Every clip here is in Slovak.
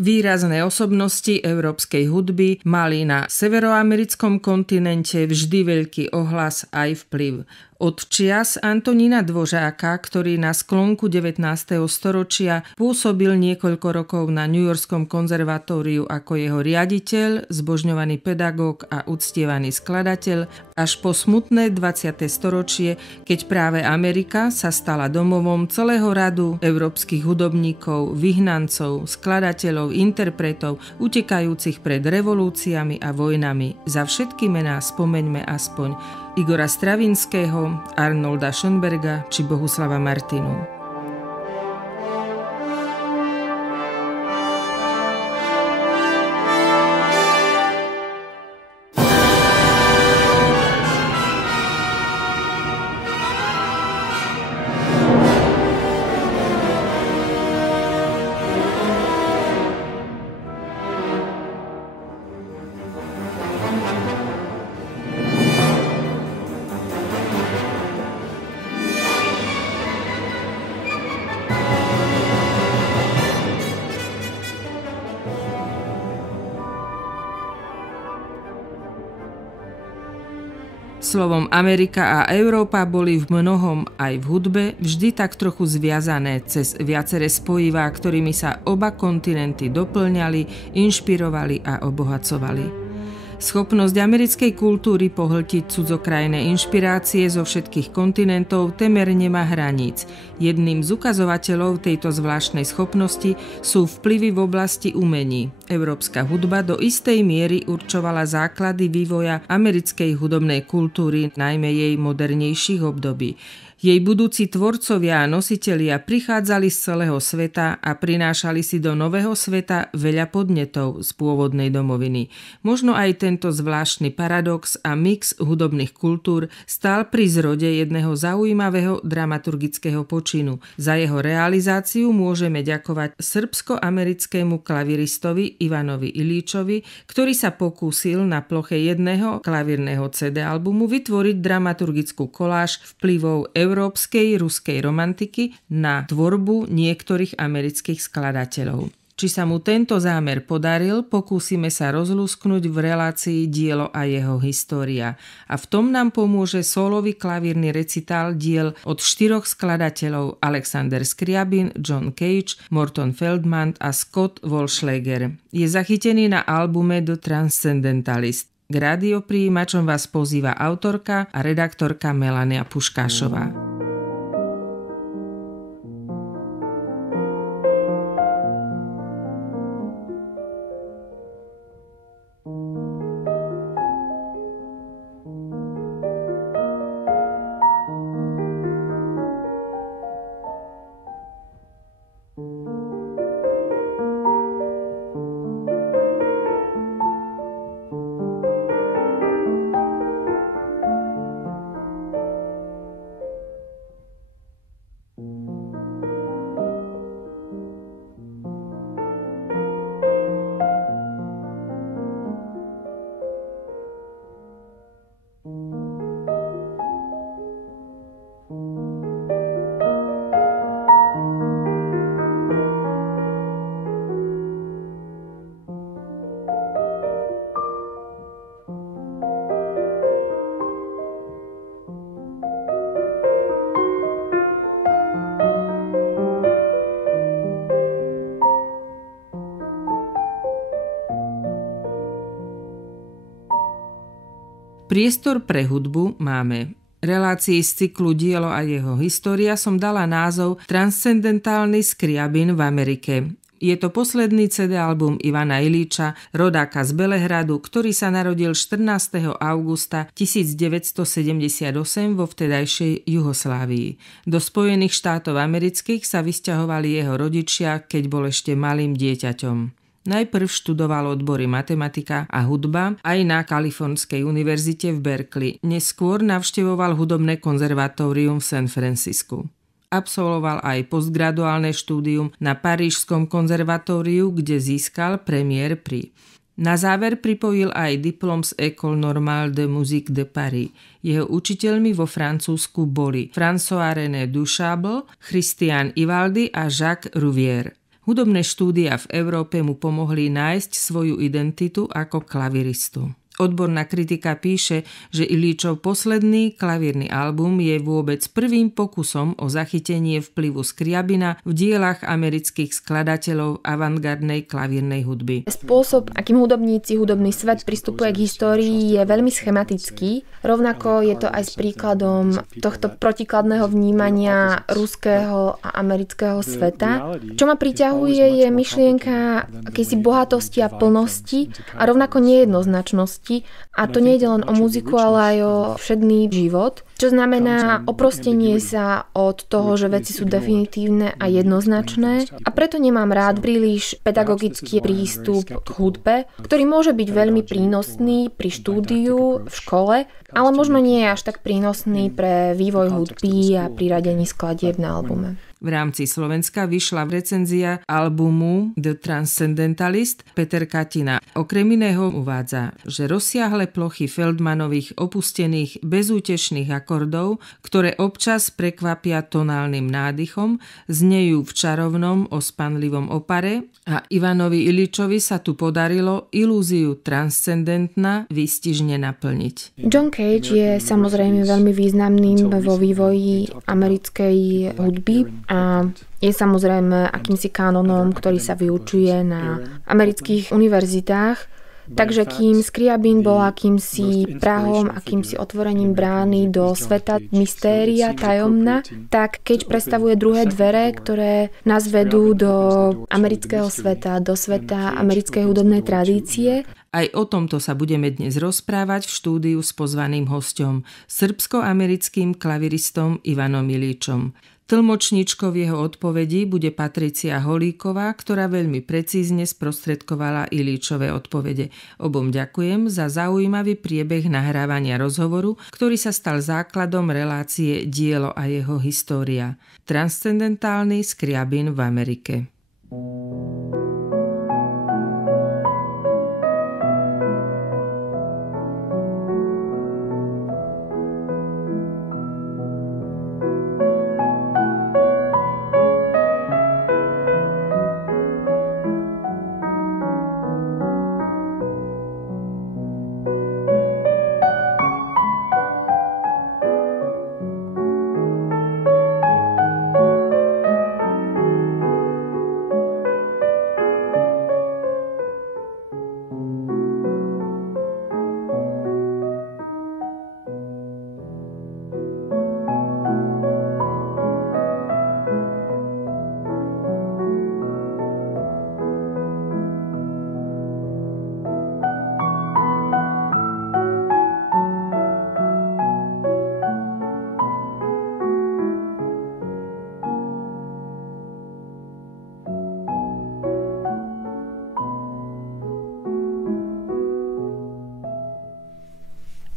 Výrazné osobnosti európskej hudby mali na severoamerickom kontinente vždy veľký ohlas aj vplyv. Od čias Antonína Dvořáka, ktorý na sklonku 19. storočia pôsobil niekoľko rokov na Newyorskom konzervatóriu ako jeho riaditeľ, zbožňovaný pedagóg a uctievaný skladateľ, až po smutné 20. storočie, keď práve Amerika sa stala domovom celého radu európskych hudobníkov, vyhnancov, skladateľov, interpretov, utekajúcich pred revolúciami a vojnami. Za všetky mená spomeňme aspoň Igora Stravinského, Arnolda Schönberga či Bohuslava Martinu. Slovom Amerika a Európa boli v mnohom aj v hudbe vždy tak trochu zviazané cez viaceré spojivá, ktorými sa oba kontinenty doplňali, inšpirovali a obohacovali. Schopnosť americkej kultúry pohltiť cudzokrajné inšpirácie zo všetkých kontinentov temer nemá hraníc. Jedným z ukazovateľov tejto zvláštnej schopnosti sú vplyvy v oblasti umení. Európska hudba do istej miery určovala základy vývoja americkej hudobnej kultúry, najmä jej modernejších období. Jej budúci tvorcovia a nositelia prichádzali z celého sveta a prinášali si do nového sveta veľa podnetov z pôvodnej domoviny. Možno aj tento zvláštny paradox a mix hudobných kultúr stál pri zrode jedného zaujímavého dramaturgického počinu. Za jeho realizáciu môžeme ďakovať srbsko-americkému klaviristovi Ivanovi Ilíčovi, ktorý sa pokúsil na ploche jedného klavírneho CD albumu vytvoriť dramaturgickú koláž vplyvov európskej ruskej romantiky na tvorbu niektorých amerických skladateľov. Či sa mu tento zámer podaril, pokúsime sa rozlúsknuť v relácii Dielo a jeho história. A v tom nám pomôže sólový klavírny recitál diel od 4 skladateľov: Alexander Scriabin, John Cage, Morton Feldman a Scott Wollschläger. Je zachytený na albume The Transcendentalist. K rádioprijímačom vás pozýva autorka a redaktorka Melania Puškášová. Priestor pre hudbu máme. Relácii z cyklu Dielo a jeho história som dala názov Transcendentálny Scriabin v Amerike. Je to posledný CD album Ivana Ilíča, rodáka z Belehradu, ktorý sa narodil 14. augusta 1978 vo vtedajšej Juhoslávii. Do Spojených štátov amerických sa vysťahovali jeho rodičia, keď bol ešte malým dieťaťom. Najprv študoval odbory matematika a hudba aj na Kalifornskej univerzite v Berkeley. Neskôr navštevoval hudobné konzervatórium v San Francisku. Absolvoval aj postgraduálne štúdium na Parížskom konzervatóriu, kde získal premier prix. Na záver pripojil aj diplom z École normale de musique de Paris. Jeho učiteľmi vo Francúzsku boli François René Duchable, Christian Ivaldi a Jacques Rouvière. Hudobné štúdia v Európe mu pomohli nájsť svoju identitu ako klaviristu. Odborná kritika píše, že Ilíčov posledný klavírny album je vôbec prvým pokusom o zachytenie vplyvu Skriabina v dielach amerických skladateľov avantgardnej klavírnej hudby. Spôsob, akým hudobníci, hudobný svet pristupuje k histórii, je veľmi schematický. Rovnako je to aj s príkladom tohto protikladného vnímania ruského a amerického sveta. Čo ma priťahuje, je myšlienka akejsi bohatosti a plnosti a rovnako nejednoznačnosti. A to nie je len o muziku, ale aj o všedný život. Čo znamená oprostenie sa od toho, že veci sú definitívne a jednoznačné. A preto nemám rád príliš pedagogický prístup k hudbe, ktorý môže byť veľmi prínosný pri štúdiu v škole, ale možno nie je až tak prínosný pre vývoj hudby a pri radení skladieb na albume. V rámci Slovenska vyšla recenzia albumu The Transcendentalist Peter Katina. Okrem iného uvádza, že rozsiahle plochy Feldmanových opustených bezútešných akordov, ktoré občas prekvapia tonálnym nádychom, znejú v čarovnom ospanlivom opare a Ivanovi Ilíčovi sa tu podarilo ilúziu transcendentná výstižne naplniť. John Cage je samozrejme veľmi významným vo vývoji americkej hudby a je samozrejme akýmsi kanonom, ktorý sa vyučuje na amerických univerzitách. Takže kým Skriabin bol akýmsi prahom, akýmsi otvorením brány do sveta mystéria, tajomna, tak Cage predstavuje druhé dvere, ktoré nás vedú do amerického sveta, do sveta americkej hudobnej tradície. Aj o tomto sa budeme dnes rozprávať v štúdiu s pozvaným hosťom, srbsko-americkým klaviristom Ivanom Ilíčom. Tlmočníčkou jeho odpovedí bude Patricia Holíková, ktorá veľmi precízne sprostredkovala Ilíčove odpovede. Obom ďakujem za zaujímavý priebeh nahrávania rozhovoru, ktorý sa stal základom relácie Dielo a jeho história. Transcendentálny Skriabin v Amerike.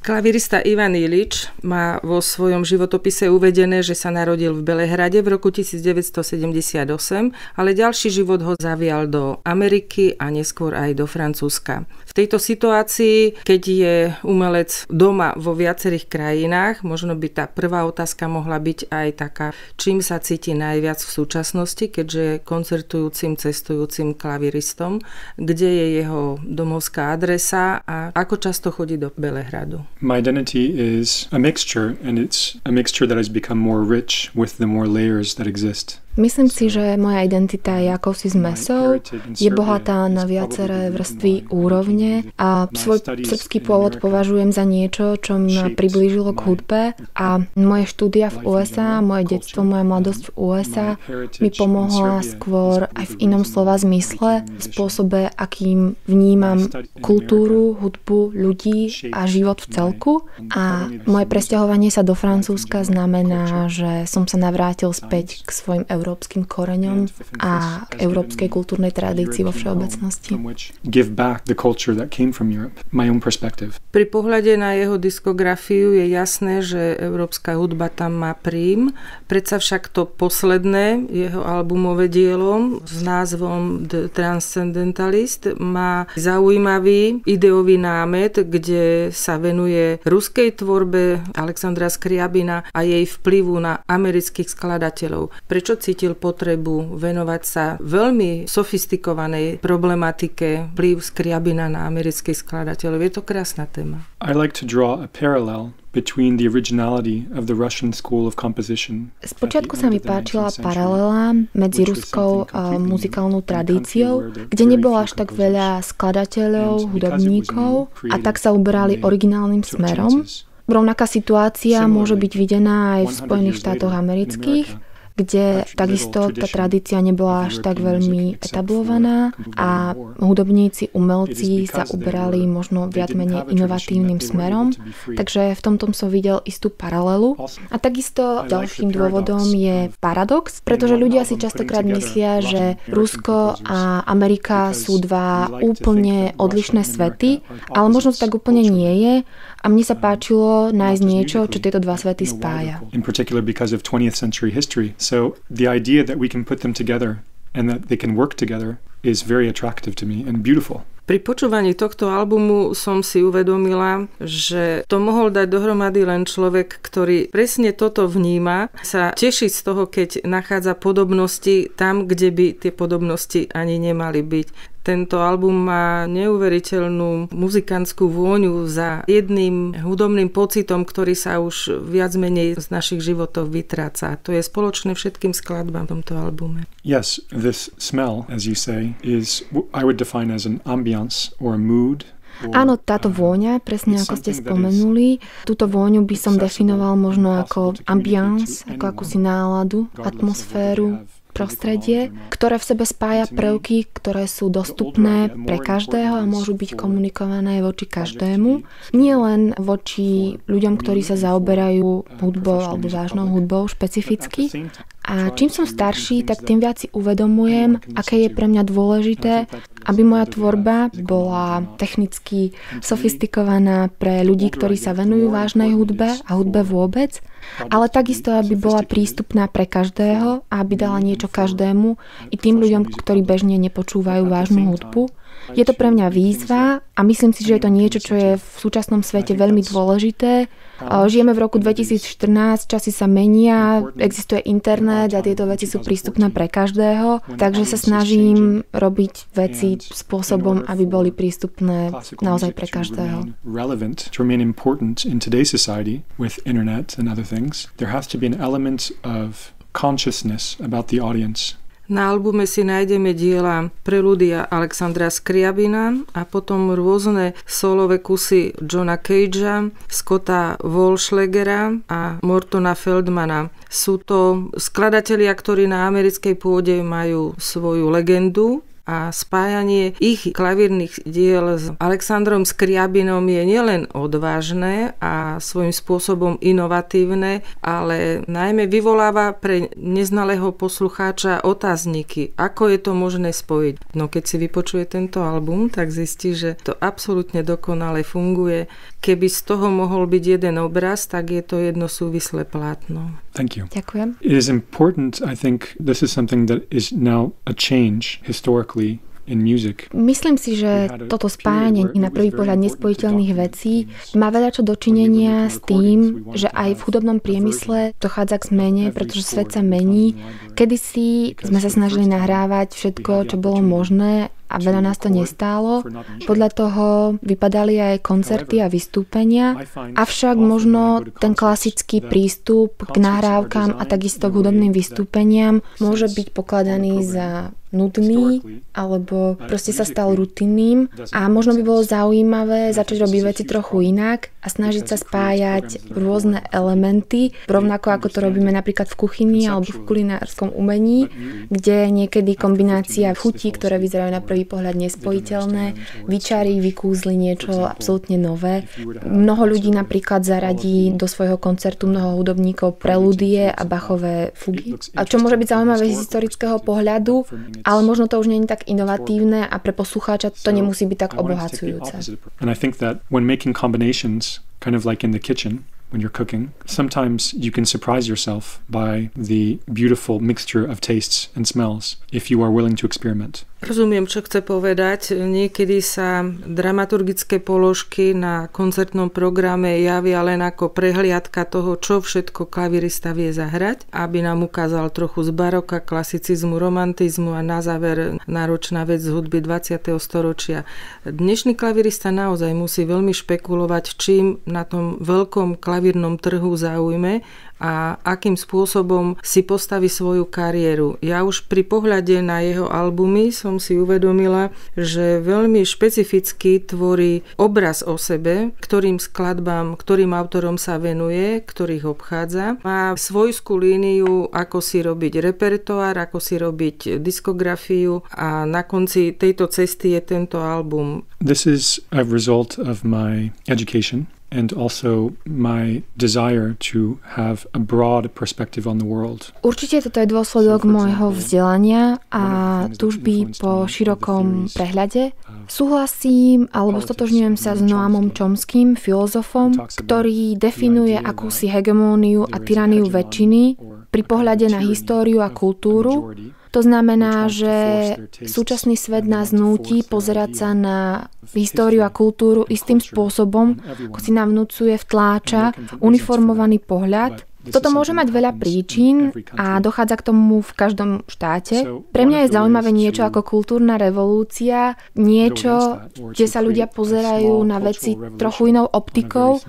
Klavirista Ivan Ilíč má vo svojom životopise uvedené, že sa narodil v Belehrade v roku 1978, ale ďalší život ho zavial do Ameriky a neskôr aj do Francúzska. V tejto situácii, keď je umelec doma vo viacerých krajinách, možno by tá prvá otázka mohla byť aj taká, čím sa cíti najviac v súčasnosti, keďže je koncertujúcim, cestujúcim klaviristom, kde je jeho domovská adresa a ako často chodí do Belehradu. My identity is a mixture, and it's a mixture that has become more rich with the more layers that exist. Myslím si, že moja identita je akousi zmesou, je bohatá na viaceré vrstvy úrovne a svoj srbský pôvod považujem za niečo, čo ma priblížilo k hudbe a moje štúdia v USA, moje detstvo, moja mladosť v USA mi pomohla skôr aj v inom slova zmysle, v spôsobe, akým vnímam kultúru, hudbu, ľudí a život v celku. A moje presťahovanie sa do Francúzska znamená, že som sa navrátil späť k svojim európskym koreňom a k európskej kultúrnej tradícii vo všeobecnosti. Pri pohľade na jeho diskografiu je jasné, že európska hudba tam má príjm. Predsa však to posledné jeho albumové dielo s názvom The Transcendentalist má zaujímavý ideový námet, kde sa venuje ruskej tvorbe Alexandra Skriabina a jej vplyvu na amerických skladateľov. Prečo cíti pocítil potrebu venovať sa veľmi sofistikovanej problematike vplyv Skriabina na amerických skladateľov. Je to krásna téma. I like to draw a parallel between the originality of the Russian school of composition. Spočiatku sa mi páčila paralela medzi ruskou muzikálnou tradíciou, kde nebolo až tak veľa skladateľov, hudobníkov a tak sa uberali originálnym smerom. Rovnaká situácia môže byť videná aj v Spojených štátoch amerických, kde takisto tá tradícia nebola až tak veľmi etablovaná a hudobníci, umelci sa uberali možno viac menej inovatívnym smerom. Takže v tomto som videl istú paralelu. A takisto ďalším dôvodom je paradox, pretože ľudia si častokrát myslia, že Rusko a Amerika sú dva úplne odlišné svety, ale možno to tak úplne nie je. A mne sa páčilo nájsť niečo, čo tieto dva svety spája. In particular because of 20th century history. So the idea that we can put them together and that they can work together is very attractive to me and beautiful. Pri počúvaní tohto albumu som si uvedomila, že to mohol dať dohromady len človek, ktorý presne toto vníma, sa teší z toho, keď nachádza podobnosti tam, kde by tie podobnosti ani nemali byť. Tento album má neuveriteľnú muzikantskú vôňu za jedným hudobným pocitom, ktorý sa už viac menej z našich životov vytráca. To je spoločné všetkým skladbám v tomto albume. Yes, this smell, as you say, is I would define as an ambiance or a mood. Áno, táto vôňa, presne ako ste spomenuli, túto vôňu by som definoval možno ako ambiance, ako akúsi náladu, atmosféru, prostredie, ktoré v sebe spája prvky, ktoré sú dostupné pre každého a môžu byť komunikované voči každému. Nie len voči ľuďom, ktorí sa zaoberajú hudbou alebo vážnou hudbou špecificky. A čím som starší, tak tým viac si uvedomujem, aké je pre mňa dôležité, aby moja tvorba bola technicky sofistikovaná pre ľudí, ktorí sa venujú vážnej hudbe a hudbe vôbec, ale takisto, aby bola prístupná pre každého a aby dala niečo každému, i tým ľuďom, ktorí bežne nepočúvajú vážnu hudbu. Je to pre mňa výzva a myslím si, že je to niečo, čo je v súčasnom svete veľmi dôležité. Žijeme v roku 2014, časy sa menia, existuje internet a tieto veci sú prístupné pre každého, takže sa snažím robiť veci spôsobom, aby boli prístupné naozaj pre každého. Consciousness about the audience. Na albume si nájdeme diela Prelúdia Alexandra Skriabina a potom rôzne solové kusy Johna Cagea, Scotta Wollschlägera a Mortona Feldmana. Sú to skladatelia, ktorí na americkej pôde majú svoju legendu a spájanie ich klavírnych diel s Alexandrom Skriabinom je nielen odvážne a svojím spôsobom inovatívne, ale najmä vyvoláva pre neznalého poslucháča otázniky, ako je to možné spojiť. No keď si vypočuje tento album, tak zistí, že to absolútne dokonale funguje. Keby z toho mohol byť jeden obraz, tak je to jedno súvislé plátno. Thank you. Ďakujem. It is important, I think, this is something that is now a change historically in music. Myslím si, že toto spájanie na prvý pohľad nespojiteľných vecí má veľa čo dočinenia s tým, že aj v hudobnom priemysle dochádza k zmene, pretože svet sa mení. Kedysi sme sa snažili nahrávať všetko, čo bolo možné a veľa nás to nestálo. Podľa toho vypadali aj koncerty a vystúpenia, avšak možno ten klasický prístup k nahrávkam a takisto k hudobným vystúpeniam môže byť pokladaný za nudný, alebo proste sa stal rutinným a možno by bolo zaujímavé začať robiť veci trochu inak a snažiť sa spájať rôzne elementy, rovnako ako to robíme napríklad v kuchyni alebo v kulinárskom umení, kde niekedy kombinácia chutí, ktoré vyzerajú na prvý pohľad nespojiteľné, vyčarí, vykúzli niečo absolútne nové. Mnoho ľudí napríklad zaradí do svojho koncertu mnoho hudobníkov prelúdie a Bachové fugy. A čo môže byť zaujímavé z historického pohľadu, ale možno to už nie je tak inovatívne a pre poslucháča to nemusí byť tak obohacujúce. And I think that when making combinations, kind of like in the kitchen, when you're cooking, sometimes you can surprise yourself by the beautiful mixture of tastes and smells if you are willing to experiment. Rozumiem, čo chce povedať. Niekedy sa dramaturgické položky na koncertnom programe javia len ako prehliadka toho, čo všetko klavirista vie zahrať, aby nám ukázal trochu z baroka, klasicizmu, romantizmu a na záver náročná vec z hudby 20. storočia. Dnešný klavirista naozaj musí veľmi špekulovať, čím na tom veľkom klavírnom trhu zaujme a akým spôsobom si postaví svoju kariéru. Ja už pri pohľade na jeho albumy som si uvedomila, že veľmi špecificky tvorí obraz o sebe, ktorým skladbám, ktorým autorom sa venuje, ktorých obchádza. Má svojskú líniu, ako si robiť repertoár, ako si robiť diskografiu a na konci tejto cesty je tento album. This is a result of my education. And also my desire to have a broad perspective on the world. Určite toto je dôsledok môjho vzdelania a túžby po širokom prehľade. Súhlasím alebo stotožňujem sa s Noamom Chomskym, filozofom, ktorý definuje akúsi hegemóniu a tyraniu väčšiny pri pohľade na históriu a kultúru. To znamená, že súčasný svet nás núti pozerať sa na históriu a kultúru istým spôsobom, ako si nám vnúcuje, vtláča uniformovaný pohľad. Toto môže mať veľa príčin a dochádza k tomu v každom štáte. Pre mňa je zaujímavé niečo ako kultúrna revolúcia, niečo, kde sa ľudia pozerajú na veci trochu inou optikou.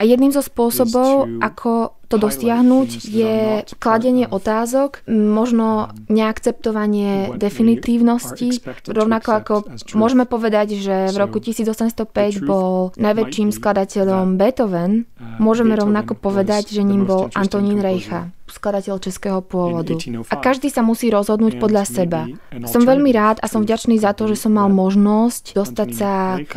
A jedným zo spôsobov, ako to dosiahnuť, je kladenie otázok, možno neakceptovanie definitívnosti, rovnako ako môžeme povedať, že v roku 1805 bol najväčším skladateľom Beethoven, môžeme rovnako povedať, že ním bol Antonín Rejcha, skladateľ českého pôvodu. A každý sa musí rozhodnúť podľa seba. Som veľmi rád a som vďačný za to, že som mal možnosť dostať sa k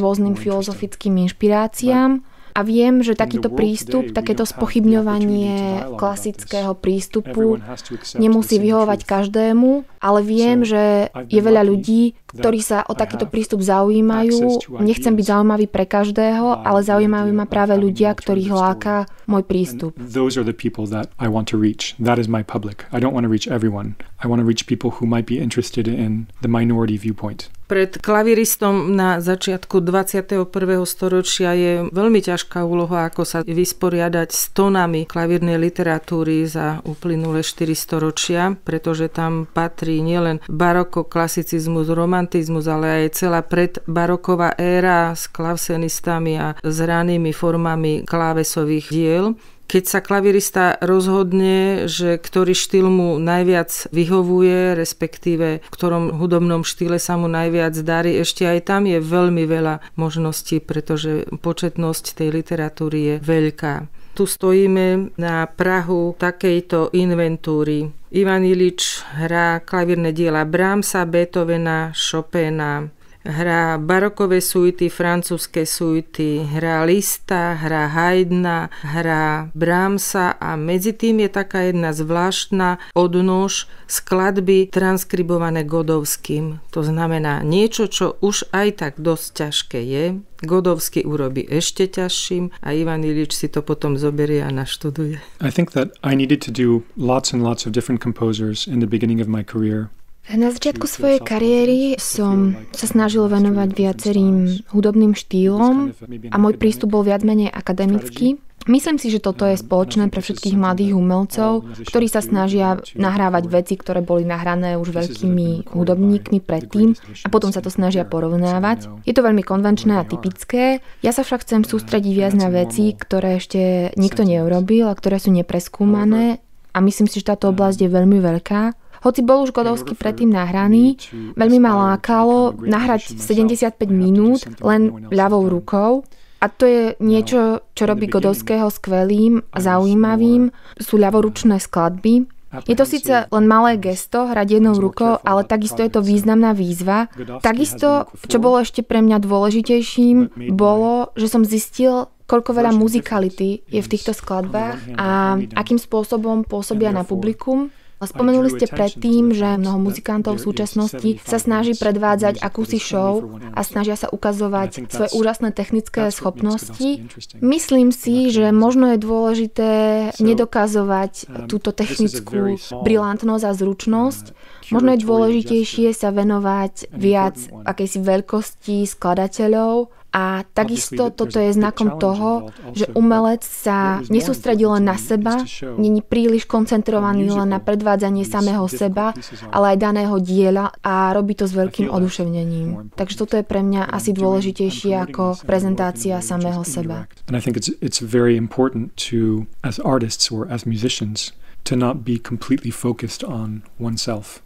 rôznym filozofickým inšpiráciám. A viem, že takýto prístup, takéto spochybňovanie klasického prístupu nemusí vyhovovať každému, ale viem, že je veľa ľudí, ktorí sa o takýto prístup zaujímajú. Nechcem byť zaujímavý pre každého, ale zaujímajú ma práve ľudia, ktorých láka môj prístup. Those are the people that I want to reach. That is my public. I don't want to reach everyone. I want to reach people who might be interested in the minority viewpoint. Pred klaviristom na začiatku 21. storočia je veľmi ťažká úloha, ako sa vysporiadať s tónami klavírnej literatúry za uplynulé 4 storočia, pretože tam patrí nielen baroko, klasicizmus, romantizmus, ale aj celá predbaroková éra s klavsenistami a s ranými formami klávesových diel. Keď sa klavirista rozhodne, že ktorý štýl mu najviac vyhovuje, respektíve v ktorom hudobnom štýle sa mu najviac darí, ešte aj tam je veľmi veľa možností, pretože početnosť tej literatúry je veľká. Tu stojíme na prahu takejto inventúry. Ivan Iljič hrá klavírne diela Brahmsa, Beethovena, Chopina, hrá barokové suity, francúzske suity, hrá Lista, hrá Haydna, hrá Brahmsa a medzi tým je taká jedna zvláštna odnož skladby transkribované Godovským. To znamená niečo, čo už aj tak dosť ťažké je. Godovský urobí ešte ťažším a Ivan Iljič si to potom zoberie a naštuduje. I think that I needed to do lots and lots of different composers in the beginning of my career. Na začiatku svojej kariéry som sa snažil venovať viacerým hudobným štýlom a môj prístup bol viac menej akademický. Myslím si, že toto je spoločné pre všetkých mladých umelcov, ktorí sa snažia nahrávať veci, ktoré boli nahrané už veľkými hudobníkmi predtým a potom sa to snažia porovnávať. Je to veľmi konvenčné a typické. Ja sa však chcem sústrediť viac na veci, ktoré ešte nikto neurobil a ktoré sú nepreskúmané a myslím si, že táto oblasť je veľmi veľká. Hoci bol už Godovský predtým nahraný, veľmi ma lákalo nahrať 75 minút len ľavou rukou. A to je niečo, čo robí Godovského skvelým a zaujímavým. Sú ľavoručné skladby. Je to síce len malé gesto, hrať jednou rukou, ale takisto je to významná výzva. Takisto, čo bolo ešte pre mňa dôležitejším, bolo, že som zistil, koľko veľa muzikality je v týchto skladbách a akým spôsobom pôsobia na publikum. Spomenuli ste predtým, že mnoho muzikantov v súčasnosti sa snaží predvádzať akúsi show a snažia sa ukazovať svoje úžasné technické schopnosti. Myslím si, že možno je dôležité nedokazovať túto technickú brilantnosť a zručnosť, Možno je dôležitejšie sa venovať viac akejsi veľkosti skladateľov a takisto toto je znakom toho, že umelec sa nesústredí len na seba, není príliš koncentrovaný len na predvádzanie samého seba, ale aj daného diela a robí to s veľkým oduševnením. Takže toto je pre mňa asi dôležitejšie ako prezentácia samého seba. And I think it's very important to, as artists or as musicians, to not be completely focused on oneself.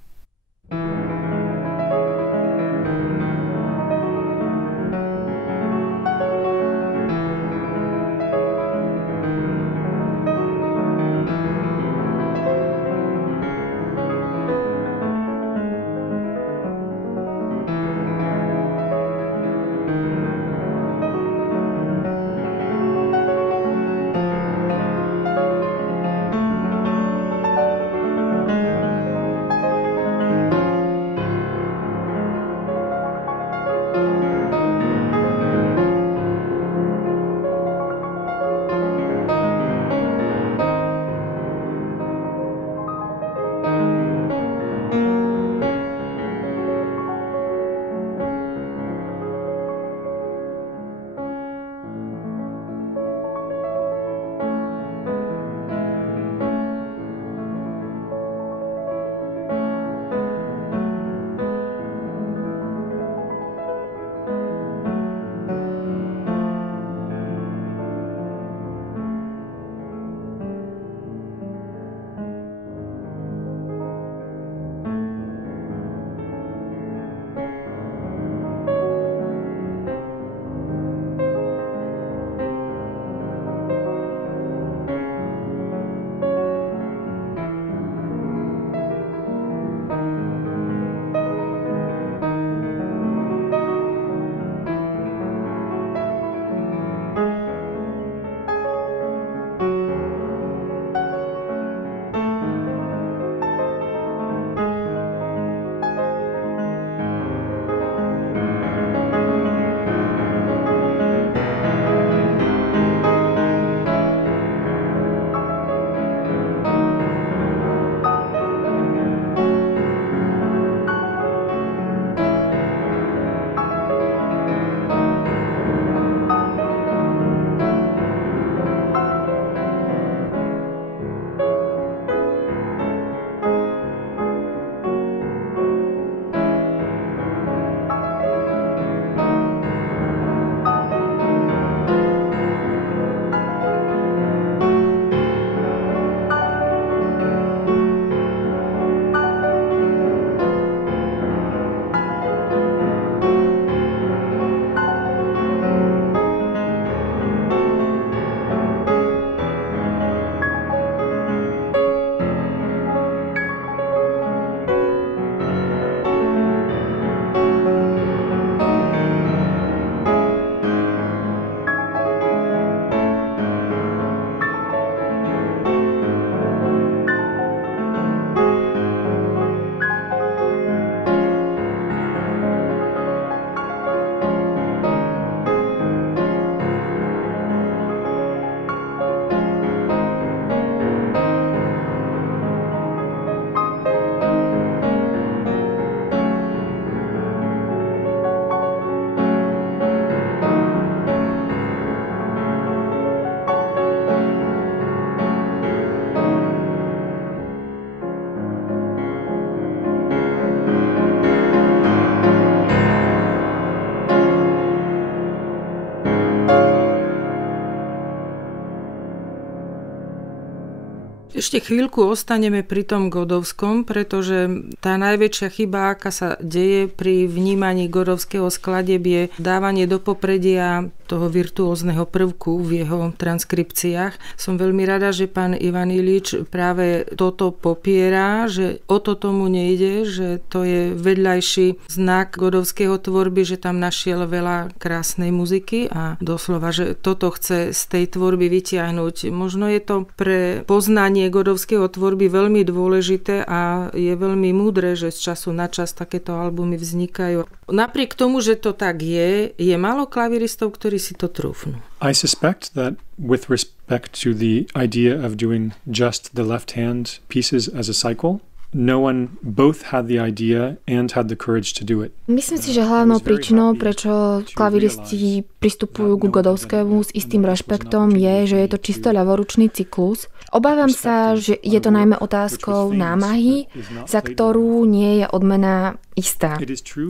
Ešte chvíľku ostaneme pri tom Godovskom, pretože tá najväčšia chyba, aká sa deje pri vnímaní godovského skladieb, je dávanie do popredia toho virtuózneho prvku v jeho transkripciách. Som veľmi rada, že pán Ivan Ilič práve toto popiera, že o to tomu nejde, že to je vedľajší znak godovského tvorby, že tam našiel veľa krásnej muziky a doslova, že toto chce z tej tvorby vytiahnuť. Možno je to pre poznanie godovského tvorby veľmi dôležité a je veľmi múdre, že z času na čas takéto albumy vznikajú. Napriek tomu, že to tak je málo klaviristov, ktorí si to trúfnú. I suspect that with respect to the idea of doing just the left hand pieces as a cycle, no one both had the idea and had the courage to do it. Myslím si, že hlavnou príčinou, prečo klaviristi pristupujú ku Godovskému s istým rešpektom, je, že je to čisto ľavoručný cyklus. Obávam sa, že je to najmä otázkou námahy, za ktorú nie je odmena istá.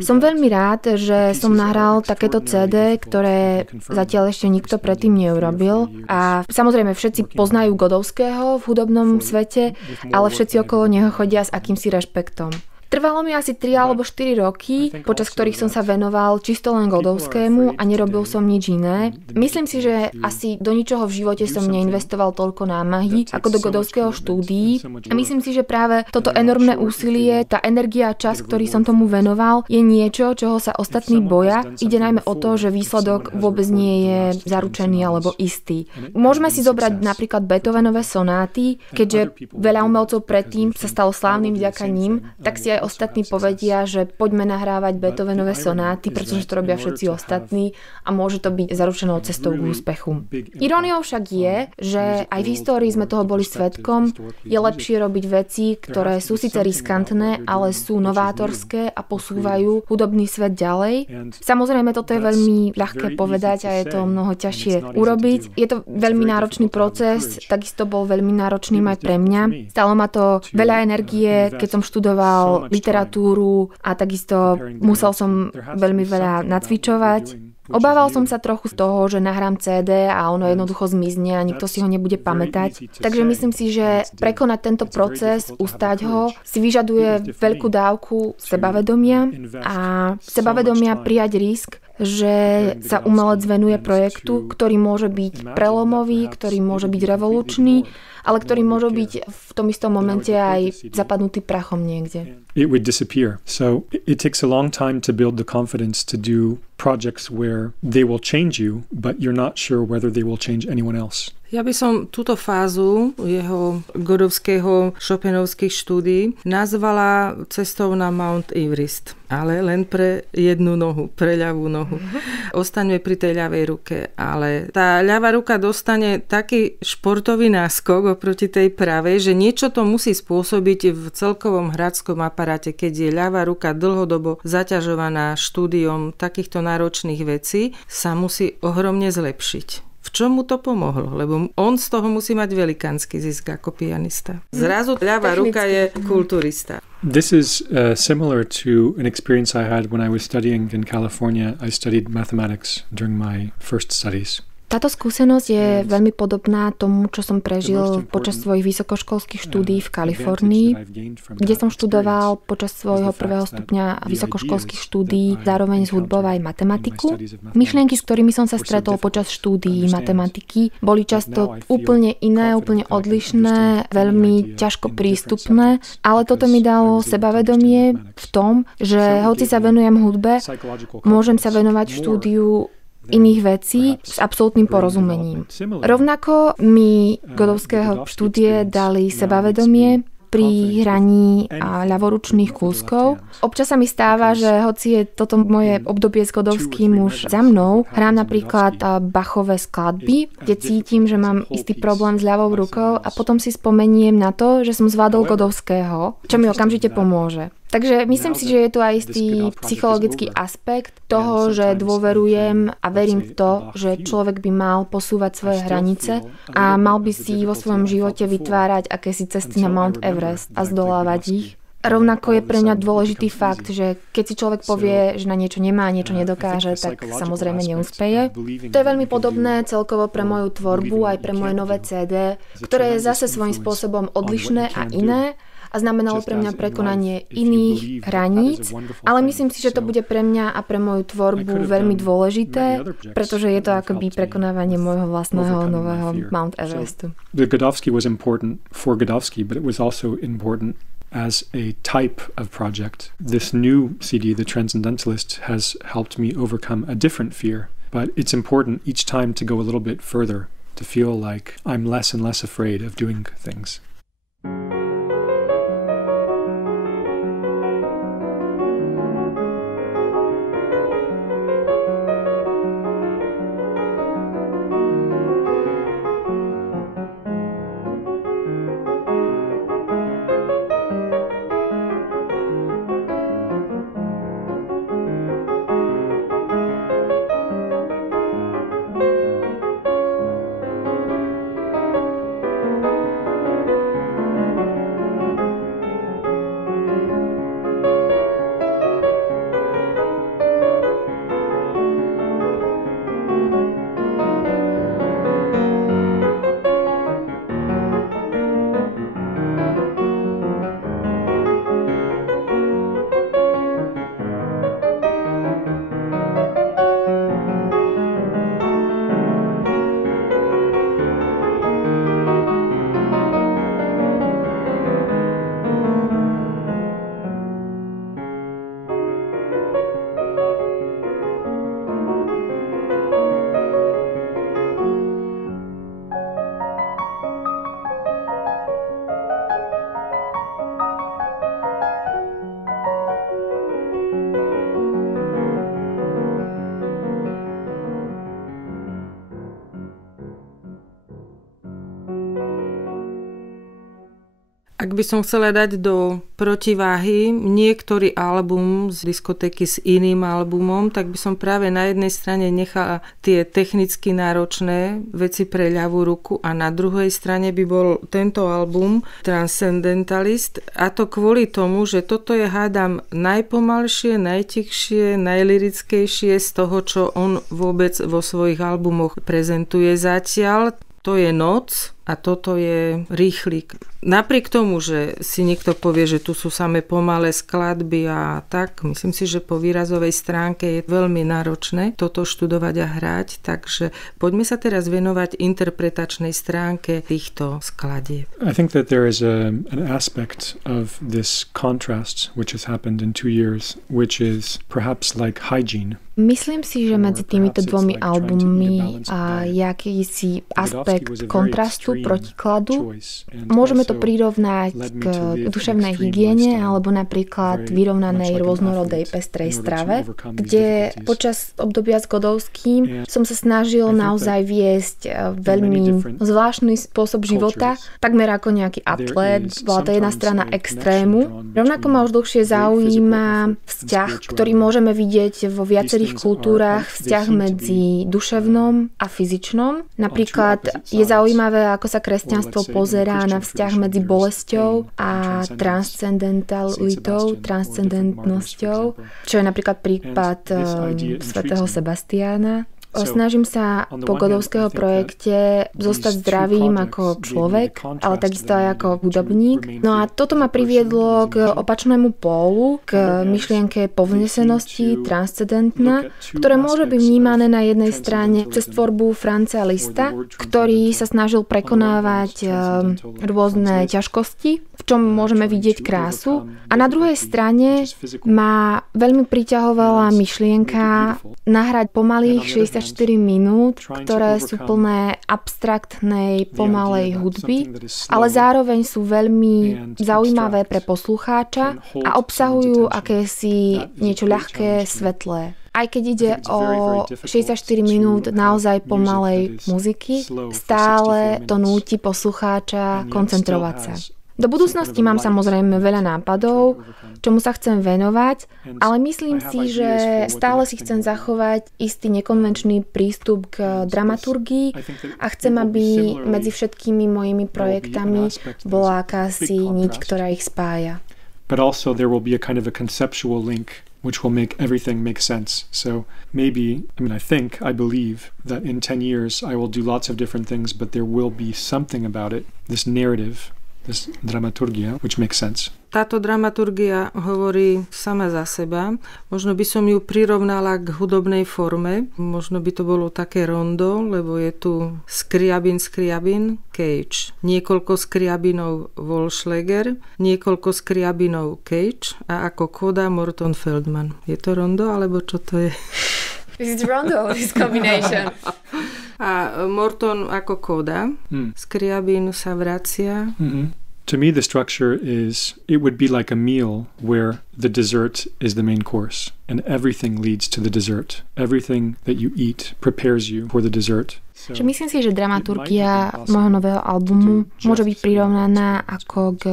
Som veľmi rád, že som nahral takéto CD, ktoré zatiaľ ešte nikto predtým neurobil. A samozrejme všetci poznajú Godovského v hudobnom svete, ale všetci okolo neho chodia s akýmsi rešpektom. Trvalo mi asi 3 alebo 4 roky, počas ktorých som sa venoval čisto len Godovskému a nerobil som nič iné. Myslím si, že asi do ničoho v živote som neinvestoval toľko námahy ako do Godovského štúdií. A myslím si, že práve toto enormné úsilie, tá energia a čas, ktorý som tomu venoval, je niečo, čoho sa ostatní boja. Ide najmä o to, že výsledok vôbec nie je zaručený alebo istý. Môžeme si zobrať napríklad Beethovenové sonáty, keďže veľa umelcov predtým sa stalo slávnym vďaka ním, tak si aj ostatní povedia, že poďme nahrávať Beethovenové sonáty, pretože to robia všetci ostatní a môže to byť zaručenou cestou k úspechu. Iróniou však je, že aj v histórii sme toho boli svedkom. Je lepšie robiť veci, ktoré sú síce riskantné, ale sú novátorské a posúvajú hudobný svet ďalej. Samozrejme, toto je veľmi ľahké povedať a je to mnoho ťažšie urobiť. Je to veľmi náročný proces, takisto bol veľmi náročným aj pre mňa. Stalo ma to veľa energie, keď som študoval literatúru a takisto musel som veľmi veľa nacvičovať. Obával som sa trochu z toho, že nahrám CD a ono jednoducho zmizne a nikto si ho nebude pamätať. Takže myslím si, že prekonať tento proces, ustať ho, si vyžaduje veľkú dávku sebavedomia a sebavedomia prijať risk, že sa umelec venuje projektu, ktorý môže byť prelomový, ktorý môže byť revolučný, ale ktorý môže byť v tom istom momente aj zapadnutý prachom niekde. It would disappear. So it takes a long time to build the confidence to do projects where they will change you, but you're not sure whether they will change anyone else. Ja by som túto fázu jeho Godovského Chopinovských štúdií nazvala cestou na Mount Everest. Ale len pre jednu nohu, pre ľavú nohu. Ostaňme pri tej ľavej ruke, ale tá ľavá ruka dostane taký športový náskok oproti tej pravej, že niečo to musí spôsobiť v celkovom hradskom aparáte, keď je ľavá ruka dlhodobo zaťažovaná štúdiom takýchto náročných vecí, sa musí ohromne zlepšiť. V čom mu to pomohlo? Lebo on z toho musí mať velikánsky zisk ako pianista. Zrazu ľavá ruka je kulturista. This is similar to an experience I had when I was studying in California. I studied mathematics during my first studies. Táto skúsenosť je veľmi podobná tomu, čo som prežil počas svojich vysokoškolských štúdií v Kalifornii, kde som študoval počas svojho prvého stupňa vysokoškolských štúdií zároveň s hudbou aj matematiku. Myšlienky, s ktorými som sa stretol počas štúdií matematiky, boli často úplne iné, úplne odlišné, veľmi ťažko prístupné, ale toto mi dalo sebavedomie v tom, že hoci sa venujem hudbe, môžem sa venovať štúdiu iných vecí s absolútnym porozumením. Rovnako mi Godovského štúdie dali sebavedomie pri hraní ľavoručných kúskov. Občas sa mi stáva, že hoci je toto moje obdobie s Godovským už za mnou, hrám napríklad Bachové skladby, kde cítim, že mám istý problém s ľavou rukou a potom si spomeniem na to, že som zvládol Godovského, čo mi okamžite pomôže. Takže myslím si, že je tu aj istý psychologický aspekt toho, že dôverujem a verím v to, že človek by mal posúvať svoje hranice a mal by si vo svojom živote vytvárať akési cesty na Mount Everest a zdolávať ich. Rovnako je pre mňa dôležitý fakt, že keď si človek povie, že na niečo nemá a niečo nedokáže, tak samozrejme neúspeje. To je veľmi podobné celkovo pre moju tvorbu aj pre moje nové CD, ktoré je zase svojím spôsobom odlišné a iné. A znamenalo pre mňa prekonanie iných hraníc, ale myslím si, že to bude pre mňa a pre moju tvorbu veľmi dôležité, pretože je to akoby prekonávanie môjho vlastného nového Mount Everestu. The Godovsky was important for Godovsky, but it was also important as a type of project. This new CD, The Transcendentalist, has helped me overcome a different fear, but it's important each time to go a little bit further, to feel like I'm less and less afraid of doing things. by som chcela dať do protiváhy niektorý album z diskotéky s iným albumom, tak by som práve na jednej strane nechala tie technicky náročné veci pre ľavú ruku a na druhej strane by bol tento album Transcendentalist, a to kvôli tomu, že toto je, hádam, najpomalšie, najtichšie, najlirickejšie z toho, čo on vôbec vo svojich albumoch prezentuje zatiaľ. To je Noc a toto je Rýchlik. Napriek tomu, že si niekto povie, že tu sú samé pomalé skladby a tak, myslím si, že po výrazovej stránke je veľmi náročné toto študovať a hrať, takže poďme sa teraz venovať interpretačnej stránke týchto skladieb. I think that there is an aspect of this contrast which has happened in 2 years, which is perhaps like hygiene. Myslím si, že medzi týmito dvomi albummi je akýsi aspekt kontrastu, protikladu. Môžeme to prirovnať k duševnej hygiene alebo napríklad vyrovnanej rôznorodej pestrej strave, kde počas obdobia s Godovským som sa snažil naozaj viesť veľmi zvláštny spôsob života, takmer ako nejaký atlét. Bola to jedna strana extrému. Rovnako ma už dlhšie zaujíma vzťah, ktorý môžeme vidieť vo viacerých kultúrach, vzťah medzi duševnom a fyzičnom. Napríklad je zaujímavé, ako sa kresťanstvo pozerá na vzťah medzi bolesťou a transcendentalitou, transcendentnosťou, čo je napríklad prípad svätého Sebastiána. Snažím sa po Godovského projekte zostať zdravým ako človek, ale takisto aj ako hudobník. No a toto ma priviedlo k opačnému pólu, k myšlienke povnesenosti, transcendentná, ktoré môže byť vnímané na jednej strane cez tvorbu Franza Liszta, ktorý sa snažil prekonávať rôzne ťažkosti, v čom môžeme vidieť krásu. A na druhej strane ma veľmi priťahovala myšlienka nahrať pomalých 64 minút, ktoré sú plné abstraktnej, pomalej hudby, ale zároveň sú veľmi zaujímavé pre poslucháča a obsahujú akési niečo ľahké, svetlé. Aj keď ide o 64 minút naozaj pomalej muziky, stále to núti poslucháča koncentrovať sa. Do budúcnosti mám samozrejme veľa nápadov, čomu sa chcem venovať, ale myslím si, že stále si chcem zachovať istý nekonvenčný prístup k dramaturgii a chcem, aby medzi všetkými mojimi projektami bola akási niť, ktorá ich spája. But also there will be a kind of a conceptual link which will make everything make sense. So maybe, I believe that in 10 years I will do lots of different things, but there will be something about it, this narrative, this dramaturgia, which makes sense. Táto dramaturgia hovorí sama za seba. Možno by som ju prirovnala k hudobnej forme. Možno by to bolo také rondo, lebo je tu skriabin, Cage. Niekoľko skriabinov Wollschläger, niekoľko skriabinov Cage a ako koda Morton Feldman. Je to rondo, alebo čo to je? This is rondo, this combination. A Morton ako koda. Skriabin sa vracia. To me, the structure it would be like a meal where the dessert is the main course and everything leads to the dessert. Everything that you eat prepares you for the dessert. Že myslím si, že dramaturgia môjho nového albumu môže byť prirovnaná ako k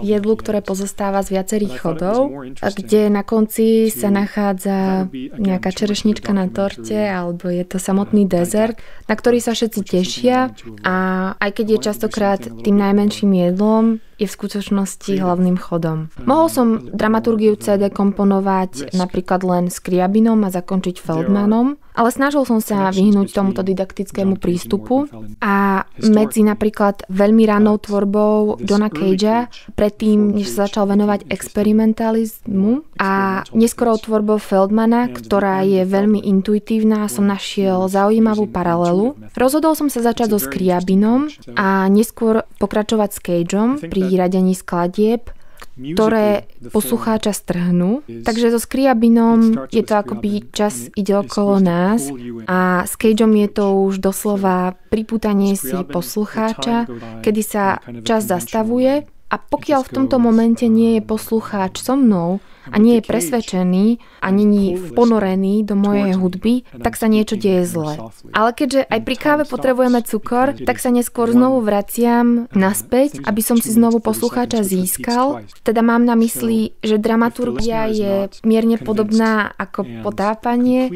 jedlu, ktoré pozostáva z viacerých chodov, kde na konci sa nachádza nejaká čerešnička na torte alebo je to samotný dezert, na ktorý sa všetci tešia a aj keď je častokrát tým najmenším jedlom, je v skutočnosti hlavným chodom. Mohol som dramaturgiu CD komponovať napríklad len s Skriabinom a zakončiť Feldmanom, ale snažil som sa vyhnúť tomuto didaktickému prístupu a medzi napríklad veľmi ranou tvorbou Johna Cagea, predtým, než sa začal venovať experimentalizmu a neskorou tvorbou Feldmana, ktorá je veľmi intuitívna, som našiel zaujímavú paralelu. Rozhodol som sa začať so Skriabinom a neskôr pokračovať s Cageom pri radení skladieb, ktoré poslucháča strhnú. Takže so Skriabinom je to akoby čas ide okolo nás a s Cageom je to už doslova pripútanie si poslucháča, kedy sa čas zastavuje a pokiaľ v tomto momente nie je poslucháč so mnou a nie je presvedčený a nie je ponorený do mojej hudby, tak sa niečo deje zle. Ale keďže aj pri káve potrebujeme cukor, tak sa neskôr znovu vraciam naspäť, aby som si znovu poslucháča získal. Teda mám na mysli, že dramaturgia je mierne podobná ako potápanie,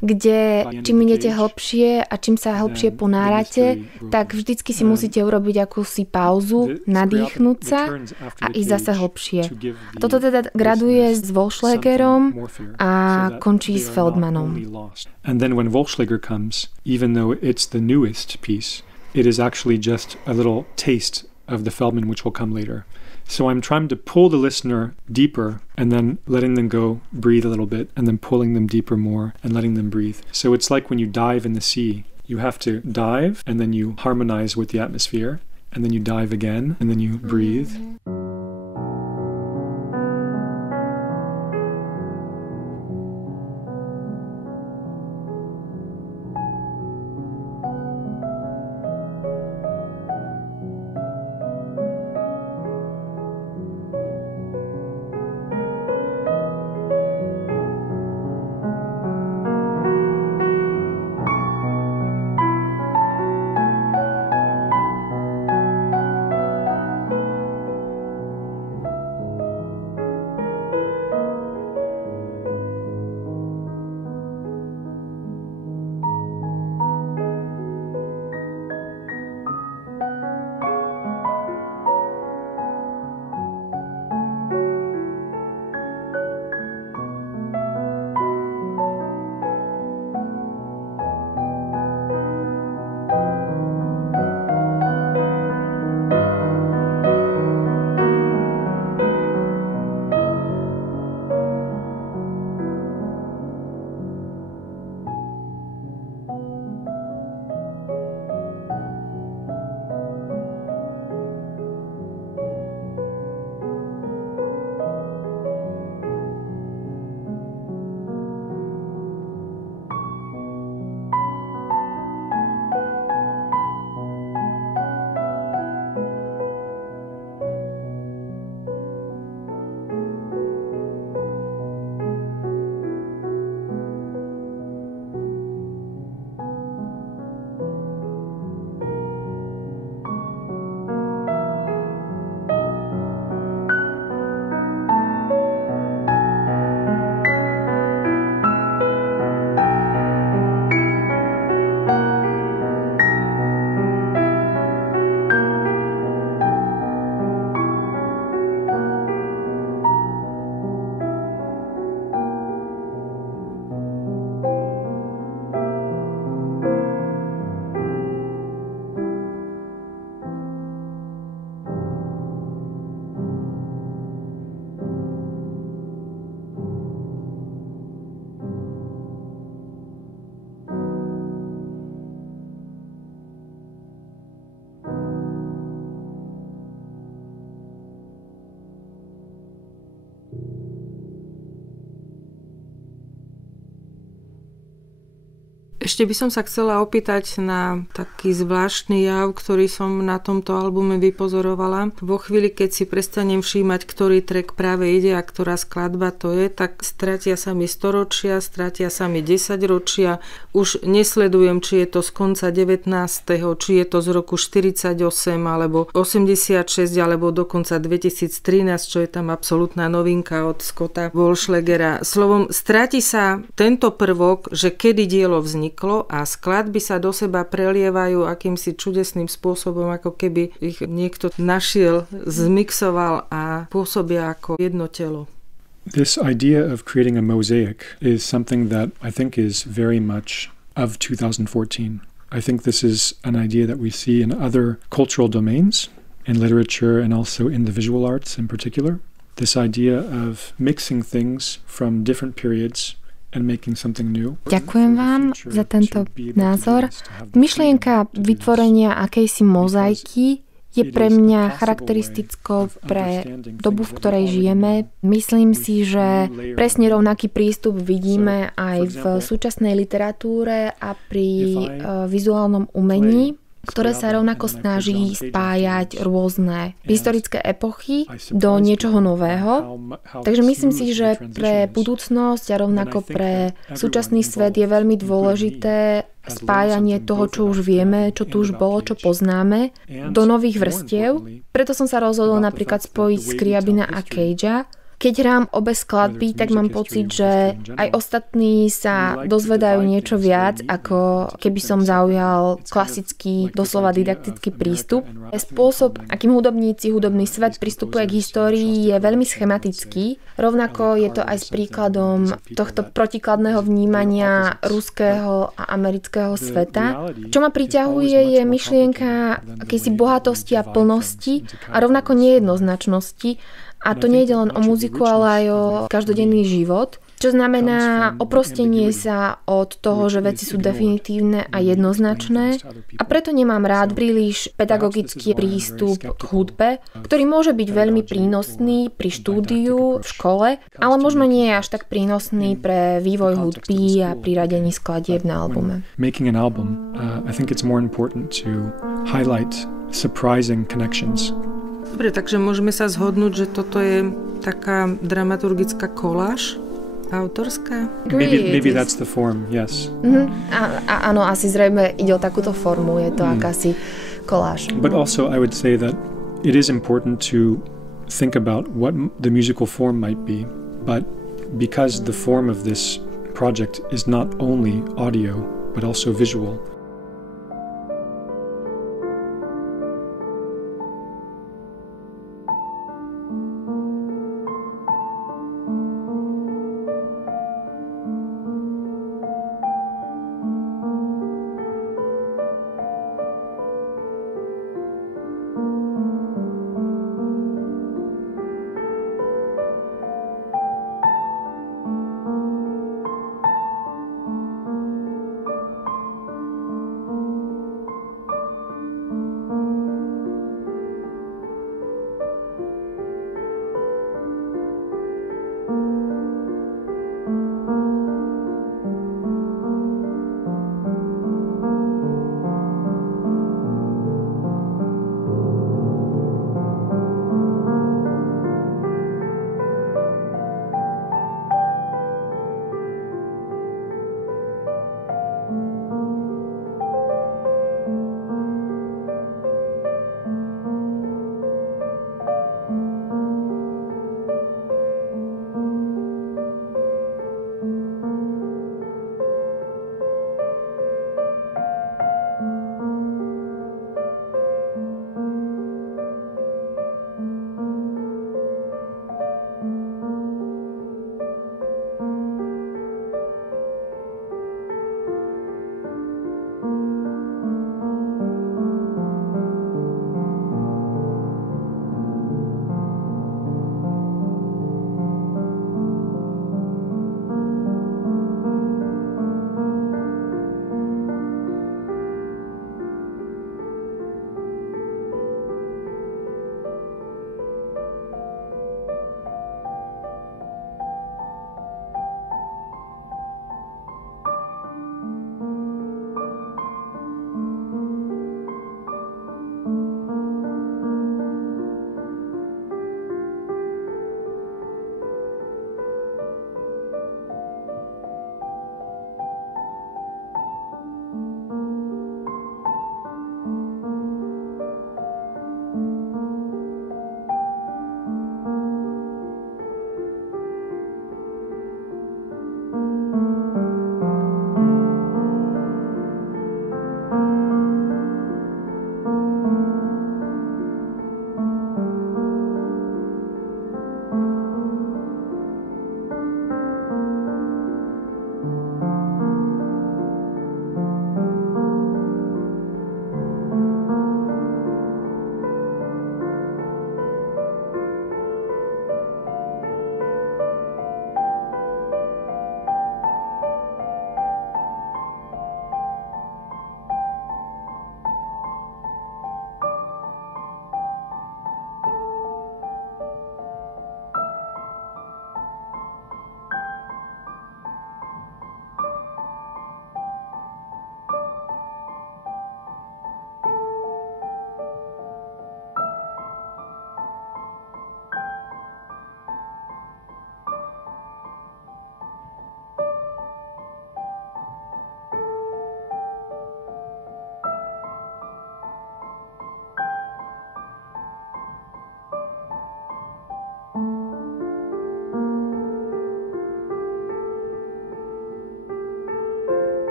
kde čím idete hlbšie a čím sa hlbšie ponárate, tak vždycky si musíte urobiť akúsi pauzu, nadýchnúť sa a ísť zase hlbšie. A toto teda graduje s Wollschlägerom a končí s Feldmanom. And then when Wollschläger comes, even though it's the newest piece, it is actually just a little taste of the Feldman which will come later. So I'm trying to pull the listener deeper and then letting them go breathe a little bit and then pulling them deeper more and letting them breathe. So it's like when you dive in the sea. You have to dive and then you harmonize with the atmosphere and then you dive again and then you breathe. Ešte by som sa chcela opýtať na taký zvláštny jav, ktorý som na tomto albume vypozorovala. Vo chvíli, keď si prestanem všímať, ktorý track práve ide a ktorá skladba to je, tak stratia sa mi storočia, stratia sa mi 10 ročia. Už nesledujem, či je to z konca 19., či je to z roku 48, alebo 86, alebo dokonca 2013, čo je tam absolútna novinka od Scotta Wollschlägera. Slovom, stráti sa tento prvok, že kedy dielo vzniklo a skladby sa do seba prelievajú akýmsi čudesným spôsobom, ako keby ich niekto našiel, zmixoval a pôsobia ako jedno telo. This idea of creating a mosaic is something that I think is very much of 2014. I think this is an idea that we see in other cultural domains, in literature and also in the visual arts in particular. This idea of mixing things from different periods and making something new. Ďakujem vám za tento názor. Myšlienka vytvorenia akejsi mozaiky je pre mňa charakteristickou pre dobu, v ktorej žijeme. Myslím si, že presne rovnaký prístup vidíme aj v súčasnej literatúre a pri vizuálnom umení. ktoré sa rovnako snaží spájať rôzne historické epochy do niečoho nového. Takže myslím si, že pre budúcnosť a rovnako pre súčasný svet je veľmi dôležité spájanie toho, čo už vieme, čo tu už bolo, čo poznáme, do nových vrstiev. Preto som sa rozhodol napríklad spojiť Scriabina a Cagea. Keď hrám obe skladby, tak mám pocit, že aj ostatní sa dozvedajú niečo viac, ako keby som zaujal klasický, doslova didaktický prístup. Spôsob, akým hudobný svet pristupuje k histórii, je veľmi schematický. Rovnako je to aj s príkladom tohto protikladného vnímania ruského a amerického sveta. Čo ma priťahuje, je myšlienka akejsi bohatosti a plnosti a rovnako nejednoznačnosti. A to nie je len o muziku, ale aj o každodenný život, čo znamená oprostenie sa od toho, že veci sú definitívne a jednoznačné. A preto nemám rád príliš pedagogický prístup k hudbe, ktorý môže byť veľmi prínosný pri štúdiu v škole, ale možno nie je až tak prínosný pre vývoj hudby a pri radení skladieb na albume. Making an album, I think it's more important to highlight surprising connections. Dobre, takže môžeme sa zhodnúť, že toto je taká dramaturgická koláž autorská? Maybe that's the form, yes. Áno, asi zrejme ide o takúto formu, je to akási koláž. But also I would say that it is important to think about what the musical form might be, but because the form of this project is not only audio, but also visual,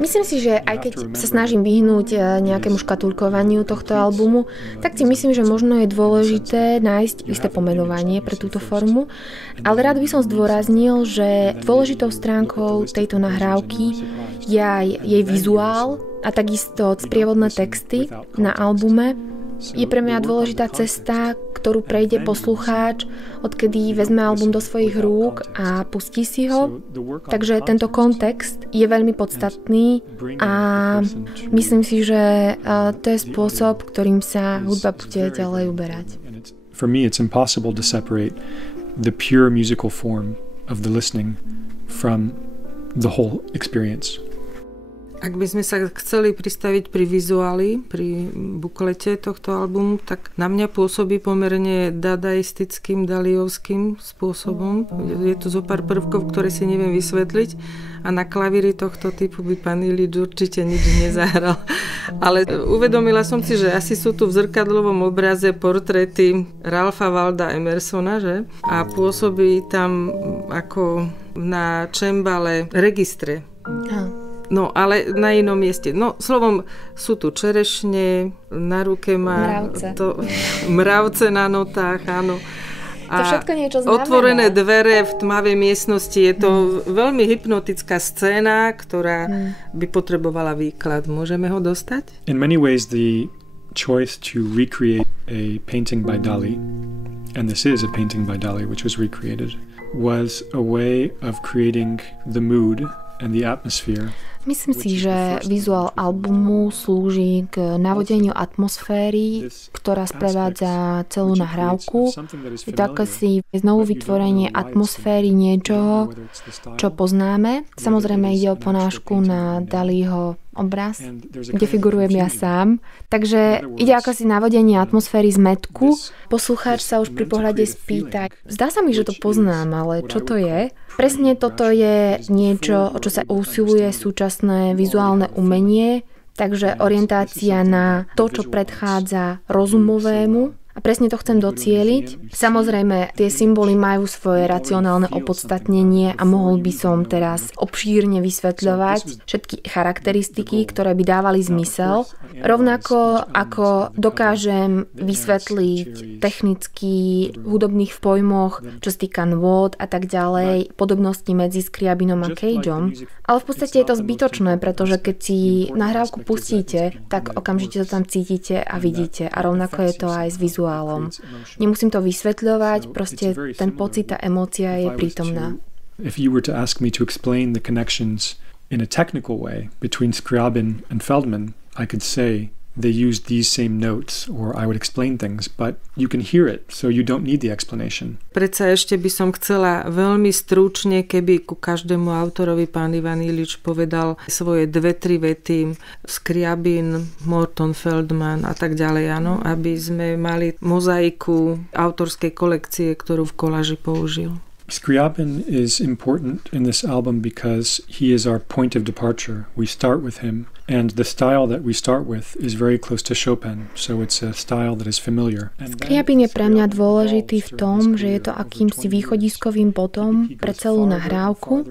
Myslím si, že aj keď sa snažím vyhnúť nejakému škatulkovaniu tohto albumu, tak si myslím, že možno je dôležité nájsť isté pomenovanie pre túto formu. Ale rád by som zdôraznil, že dôležitou stránkou tejto nahrávky je aj jej vizuál a takisto sprievodné texty na albume. Je pre mňa dôležitá cesta, ktorú prejde poslucháč, odkedy vezme album do svojich rúk a pustí si ho. Takže tento kontext je veľmi podstatný a myslím si, že to je spôsob, ktorým sa hudba bude ďalej uberať. For me, it's impossible to separate the pure musical form of the listening from the whole experience. Ak by sme sa chceli pristaviť pri vizuáli, pri buklete tohto albumu, tak na mňa pôsobí pomerne dadaistickým, daliovským spôsobom. Je tu zo pár prvkov, ktoré si neviem vysvetliť a na klavíri tohto typu by pán Ilič určite nič nezahral. Ale uvedomila som si, že asi sú tu v zrkadlovom obraze portréty Ralpha Walda Emersona, že? A pôsobí tam ako na čembale registre. No, ale na inom mieste. No, slovom, sú tu čerešne, na ruke má mravce na notách, áno. To všetko niečo znamená. Otvorené dvere v tmavej miestnosti. Je to veľmi hypnotická scéna, ktorá by potrebovala výklad. Môžeme ho dostať? In many ways, the choice to recreate a painting by Dali, and this is a painting by Dali which was recreated, was a way of creating the mood and the atmosphere. Myslím si, že vizuál albumu slúži k navodeniu atmosféry, ktorá sprevádza celú nahrávku. Je to akési znovu vytvorenie atmosféry niečoho, čo poznáme. Samozrejme ide o ponášku na Daliho obraz, kde figurujem ja sám. Takže ide akési navodenie atmosféry zmätku. Poslucháč sa už pri pohľade spýta, zdá sa mi, že to poznám, ale čo to je? Presne toto je niečo, o čo sa usiluje súčasné vizuálne umenie, takže orientácia na to, čo predchádza rozumovému. A presne to chcem docieliť. Samozrejme, tie symboly majú svoje racionálne opodstatnenie a mohol by som teraz obšírne vysvetľovať všetky charakteristiky, ktoré by dávali zmysel. Rovnako ako dokážem vysvetliť technicky v hudobných pojmoch, čo sa týka nôd a tak ďalej, podobnosti medzi Scriabinom a Cageom. Ale v podstate je to zbytočné, pretože keď si nahrávku pustíte, tak okamžite to tam cítite a vidíte. A rovnako je to aj s vizuálom. Nemusím to vysvetľovať, proste ten pocit, tá emócia je prítomná. If you were to ask me to explain the connections in a technical way between Scriabin and Feldman, I could say they used these same notes, or I would explain things, but you can hear it, so you don't need the explanation. Predsa ešte by som chcela veľmi stručne, keby ku každému autorovi pán Ivan Ilič povedal svoje 2-3 vety, Scriabin, Morton Feldman a tak ďalej, áno, aby sme mali mozaiku autorskej kolekcie, ktorú v koláži použil. Scriabin is important in this album because he is our point of departure. We start with him, and the style that we start with is very close to Chopin, so it's a style that is familiar. Scriabin je pre mňa dôležitý v tom, že je to akýmsi východiskovým bodom pre celú nahrávku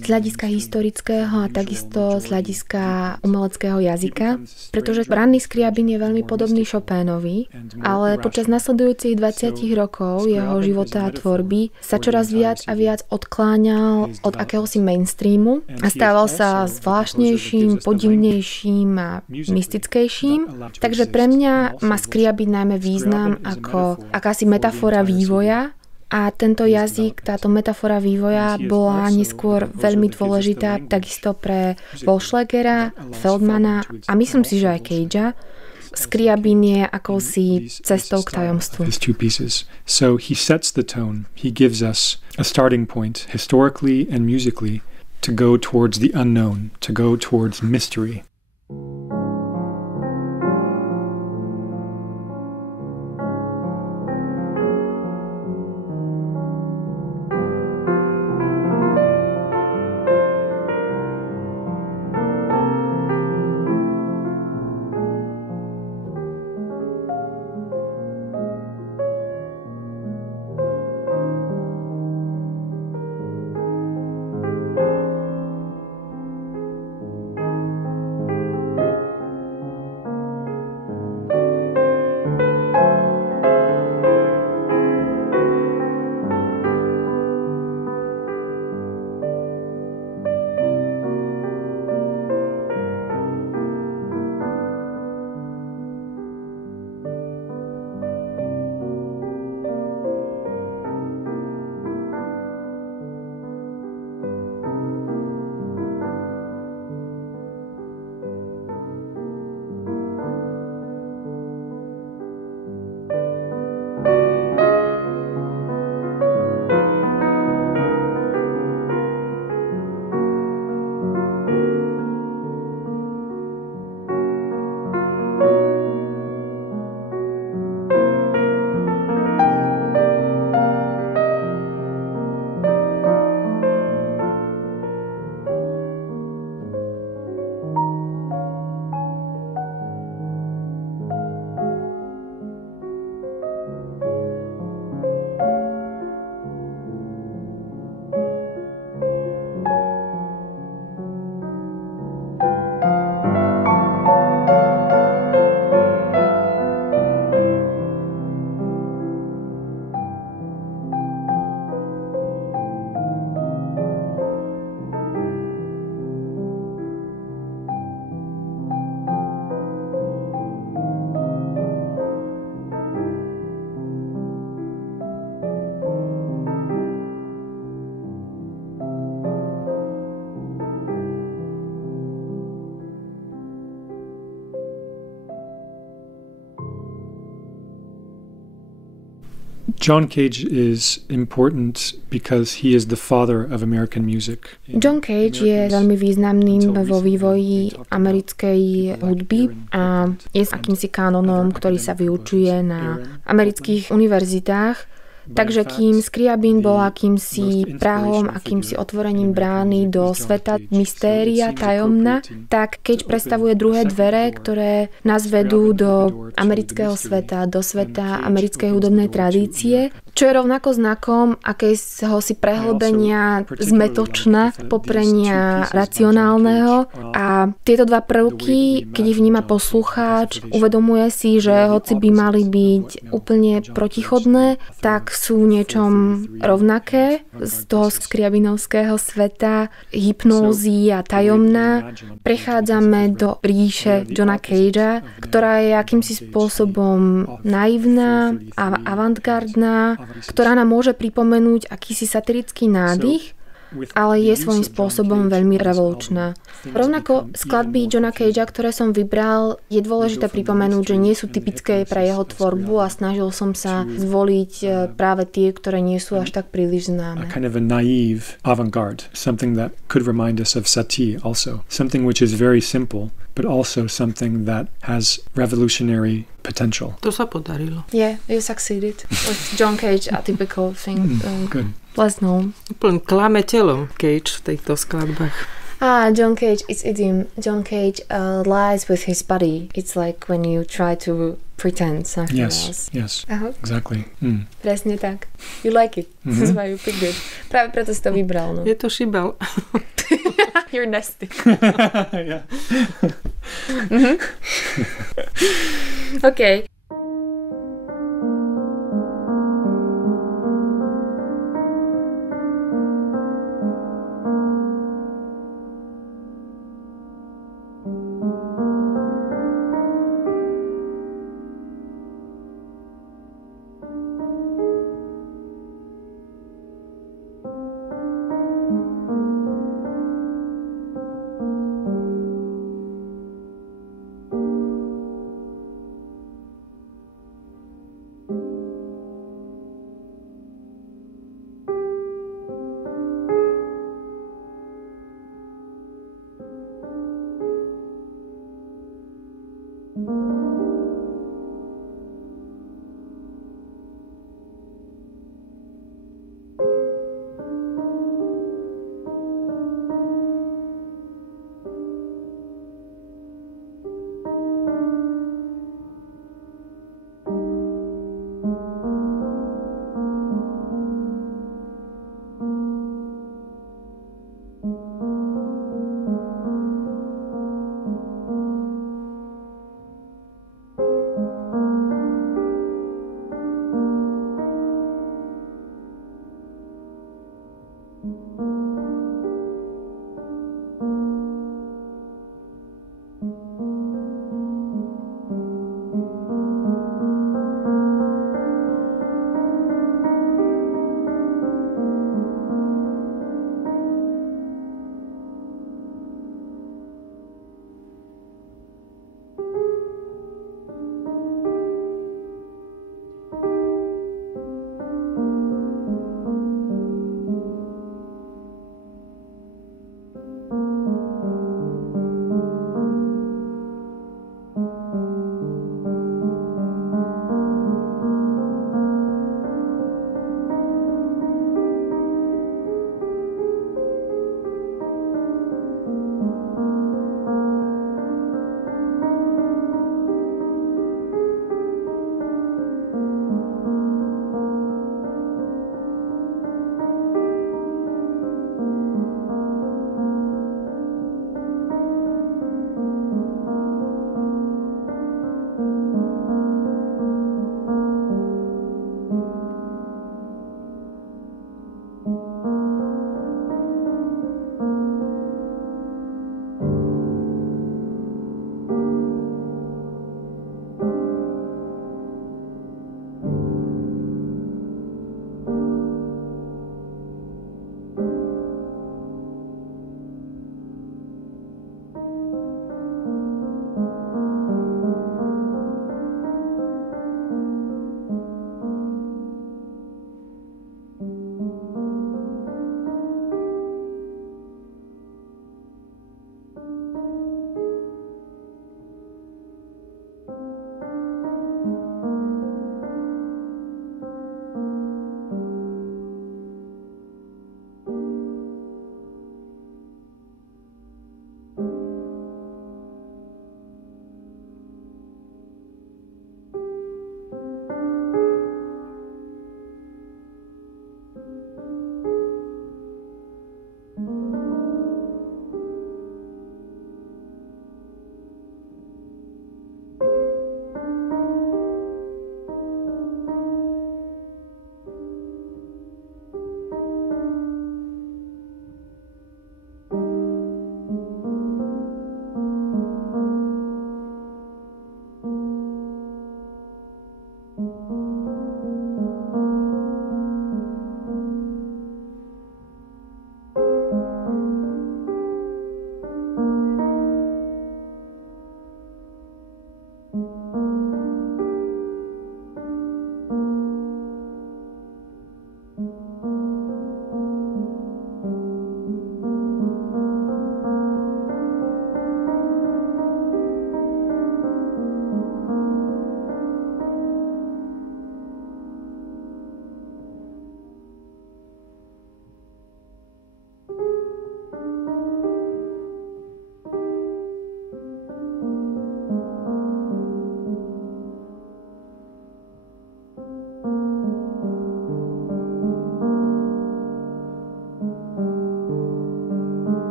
z hľadiska historického a takisto z hľadiska umeleckého jazyka, pretože ranný Scriabin je veľmi podobný Chopinovi, ale počas nasledujúcich 20 rokov jeho života a tvorby sa čoraz viac a viac odkláňal od akéhosi mainstreamu a stával sa zvláštnejším, podivnejším a mystickejším. Takže pre mňa má Scriabin najmä význam ako akási metafora vývoja. A tento jazyk, táto metafora vývoja bola neskôr veľmi dôležitá takisto pre Wollschlägera, Feldmana a myslím si, že aj Cagea. Scriabin je akousi cestou k tajomstvu. So he sets the tone. He gives us a starting point historically and musically to go towards the unknown, to go towards mystery. John Cage is important because he is the father of American music. John Cage je veľmi významným vo vývoji americkej hudby a je akýmsi kanonom, ktorý sa vyučuje na amerických univerzitách. Takže kým Scriabin bol akýmsi prahom, akýmsi otvorením brány do sveta mystéria, tajomna, tak Cage predstavuje druhé dvere, ktoré nás vedú do amerického sveta, do sveta americkej hudobnej tradície, čo je rovnako znakom akéhosi prehlbenia zmetočna, poprenia racionálneho. A tieto dva prvky, keď ich vníma poslucháč, uvedomuje si, že hoci by mali byť úplne protichodné, tak sú niečom rovnaké z toho Scriabinovského sveta, hypnózy a tajomná. Prechádzame do ríše Johna Cagea, ktorá je akýmsi spôsobom naivná a avantgardná, ktorá nám môže pripomenúť akýsi satirický nádych, ale je svojím spôsobom veľmi revolučná. Rovnako skladby Johna Cagea, ktoré som vybral, je dôležité pripomenúť, že nie sú typické pre jeho tvorbu a snažil som sa zvoliť práve tie, ktoré nie sú až tak príliš známe. A kind of a naive avant-garde, something that could remind us of Satie also, something which is very simple, but also something that has revolutionary potential. To sa podarilo. Yeah, you succeeded with John Cage, a typical thing. Good. Let's know. Úplne klame telom Cage v týchto skladbách. John Cage, it's idiom. John Cage lies with his body. It's like when you try to pretend something else. Yes, Aha. exactly. Presne tak. You like it. That's why you picked it. Práve preto si to vybral. No. Je to šibal. You're nasty. Yeah. Okay.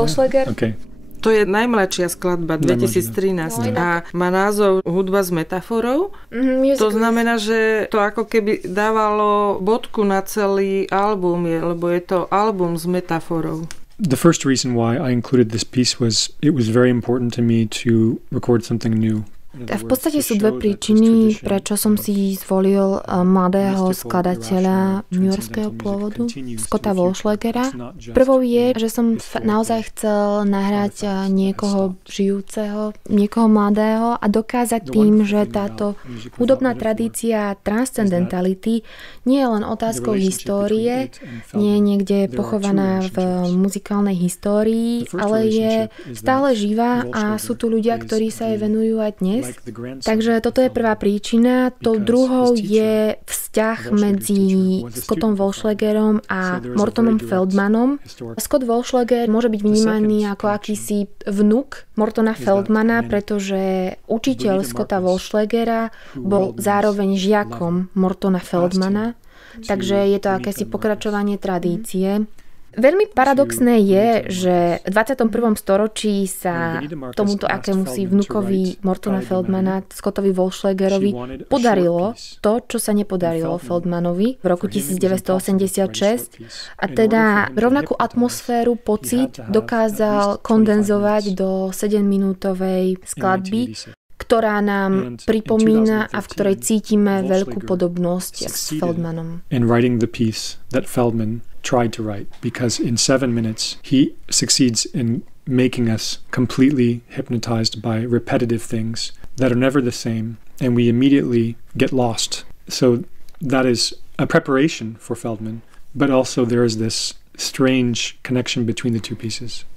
Vollschläger. Okay. To je najmladšia skladba 2013 a má názov Hudba s metaforou. To znamená, že to ako keby dávalo bodku na celý album, lebo je to album s metaforou. The first reason why I included this piece was it was very important to me to record something new. V podstate sú dve príčiny, prečo som si zvolil mladého skladateľa newyorského pôvodu, Scotta Vollschlägera. Prvou je, že som naozaj chcel nahrať niekoho žijúceho, niekoho mladého a dokázať tým, že táto hudobná tradícia transcendentality nie je len otázkou histórie, nie je niekde pochovaná v muzikálnej histórii, ale je stále živá a sú tu ľudia, ktorí sa jej venujú aj dnes. Takže toto je prvá príčina. Tou druhou je vzťah medzi Scottom Vollschlägerom a Mortonom Feldmanom. Scott Vollschläger môže byť vnímaný ako akýsi vnuk Mortona Feldmana, pretože učiteľ Scotta Vollschlägera bol zároveň žiakom Mortona Feldmana. Takže je to akési pokračovanie tradície. Veľmi paradoxné je, že v 21. storočí sa tomuto akémusi vnukovi Mortona Feldmana, Scottovi Vollschlägerovi, podarilo to, čo sa nepodarilo Feldmanovi v roku 1986. A teda rovnakú atmosféru, pocit dokázal kondenzovať do 7-minútovej skladby, ktorá nám pripomína a v ktorej cítime veľkú podobnosť s Feldmanom. In writing the piece that Feldman tried to write, because in 7 minutes he succeeds in making us completely hypnotized by repetitive things that are never the same, and we immediately get lost. So that is a preparation for Feldman, but also there is this strange connection between the two pieces.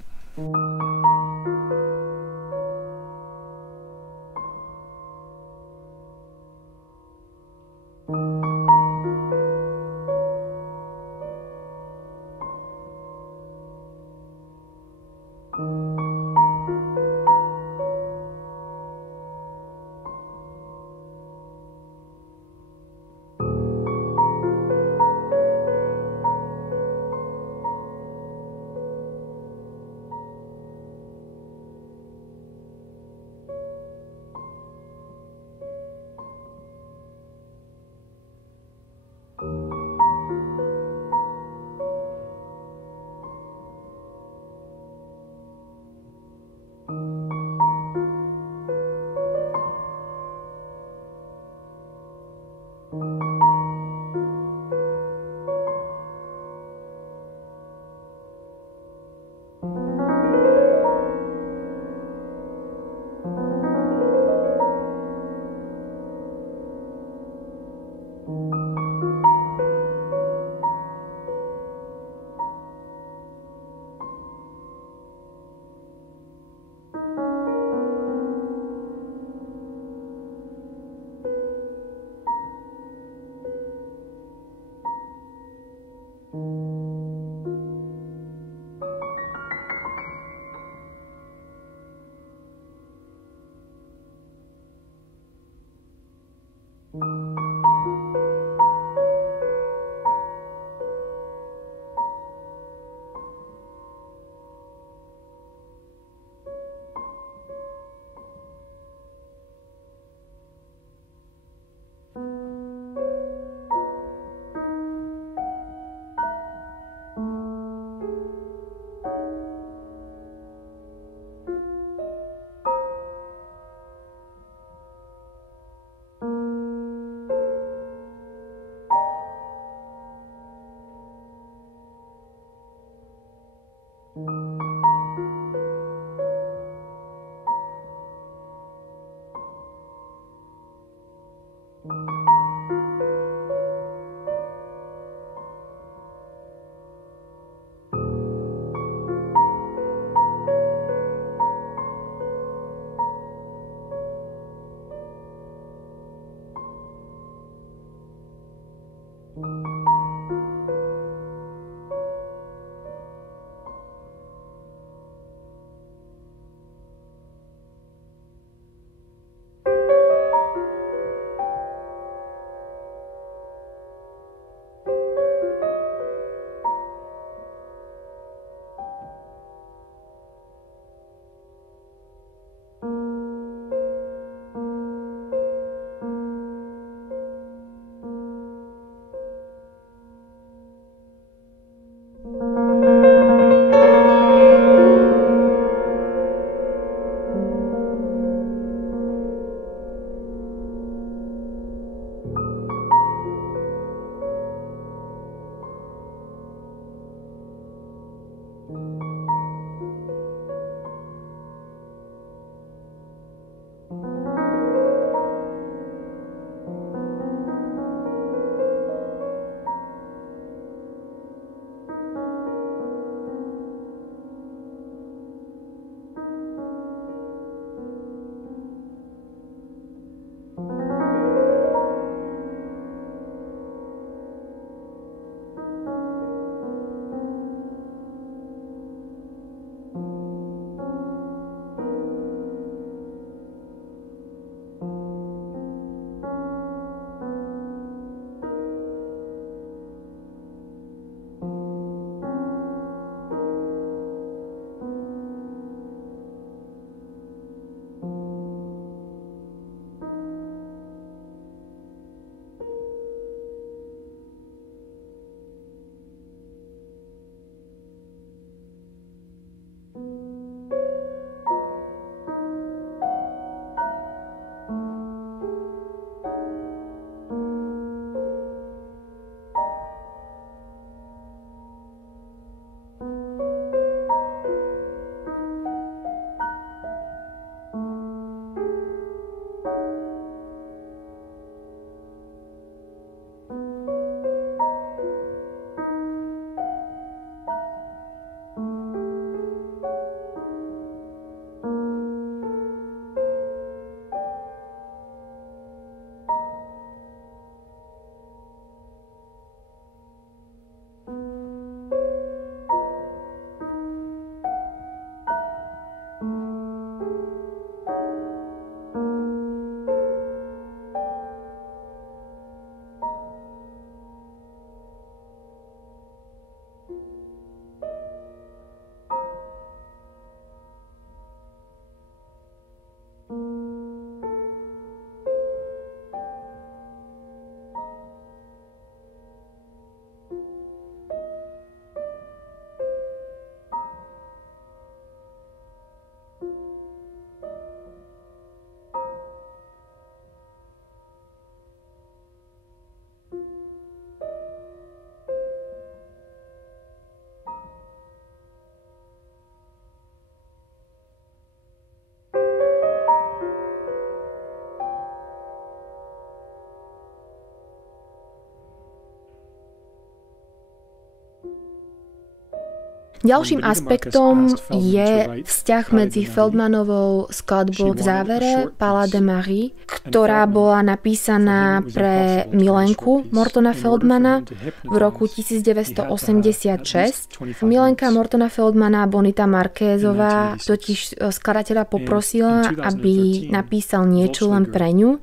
Ďalším aspektom je vzťah medzi Feldmanovou skladbou v závere Palais de Marie, ktorá bola napísaná pre milenku Mortona Feldmana v roku 1986. Milenka Mortona Feldmana, Bonita Markézová, totiž skladateľa poprosila, aby napísal niečo len pre ňu.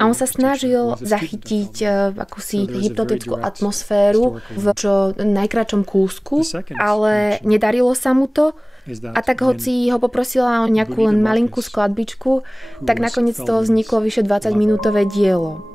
A on sa snažil zachytiť akúsi hypnotickú atmosféru v čo najkračom kúsku, ale nedarilo sa mu to. A tak hoci ho poprosila o nejakú len malinkú skladbičku, tak nakoniec z toho vzniklo vyše 20-minútové dielo.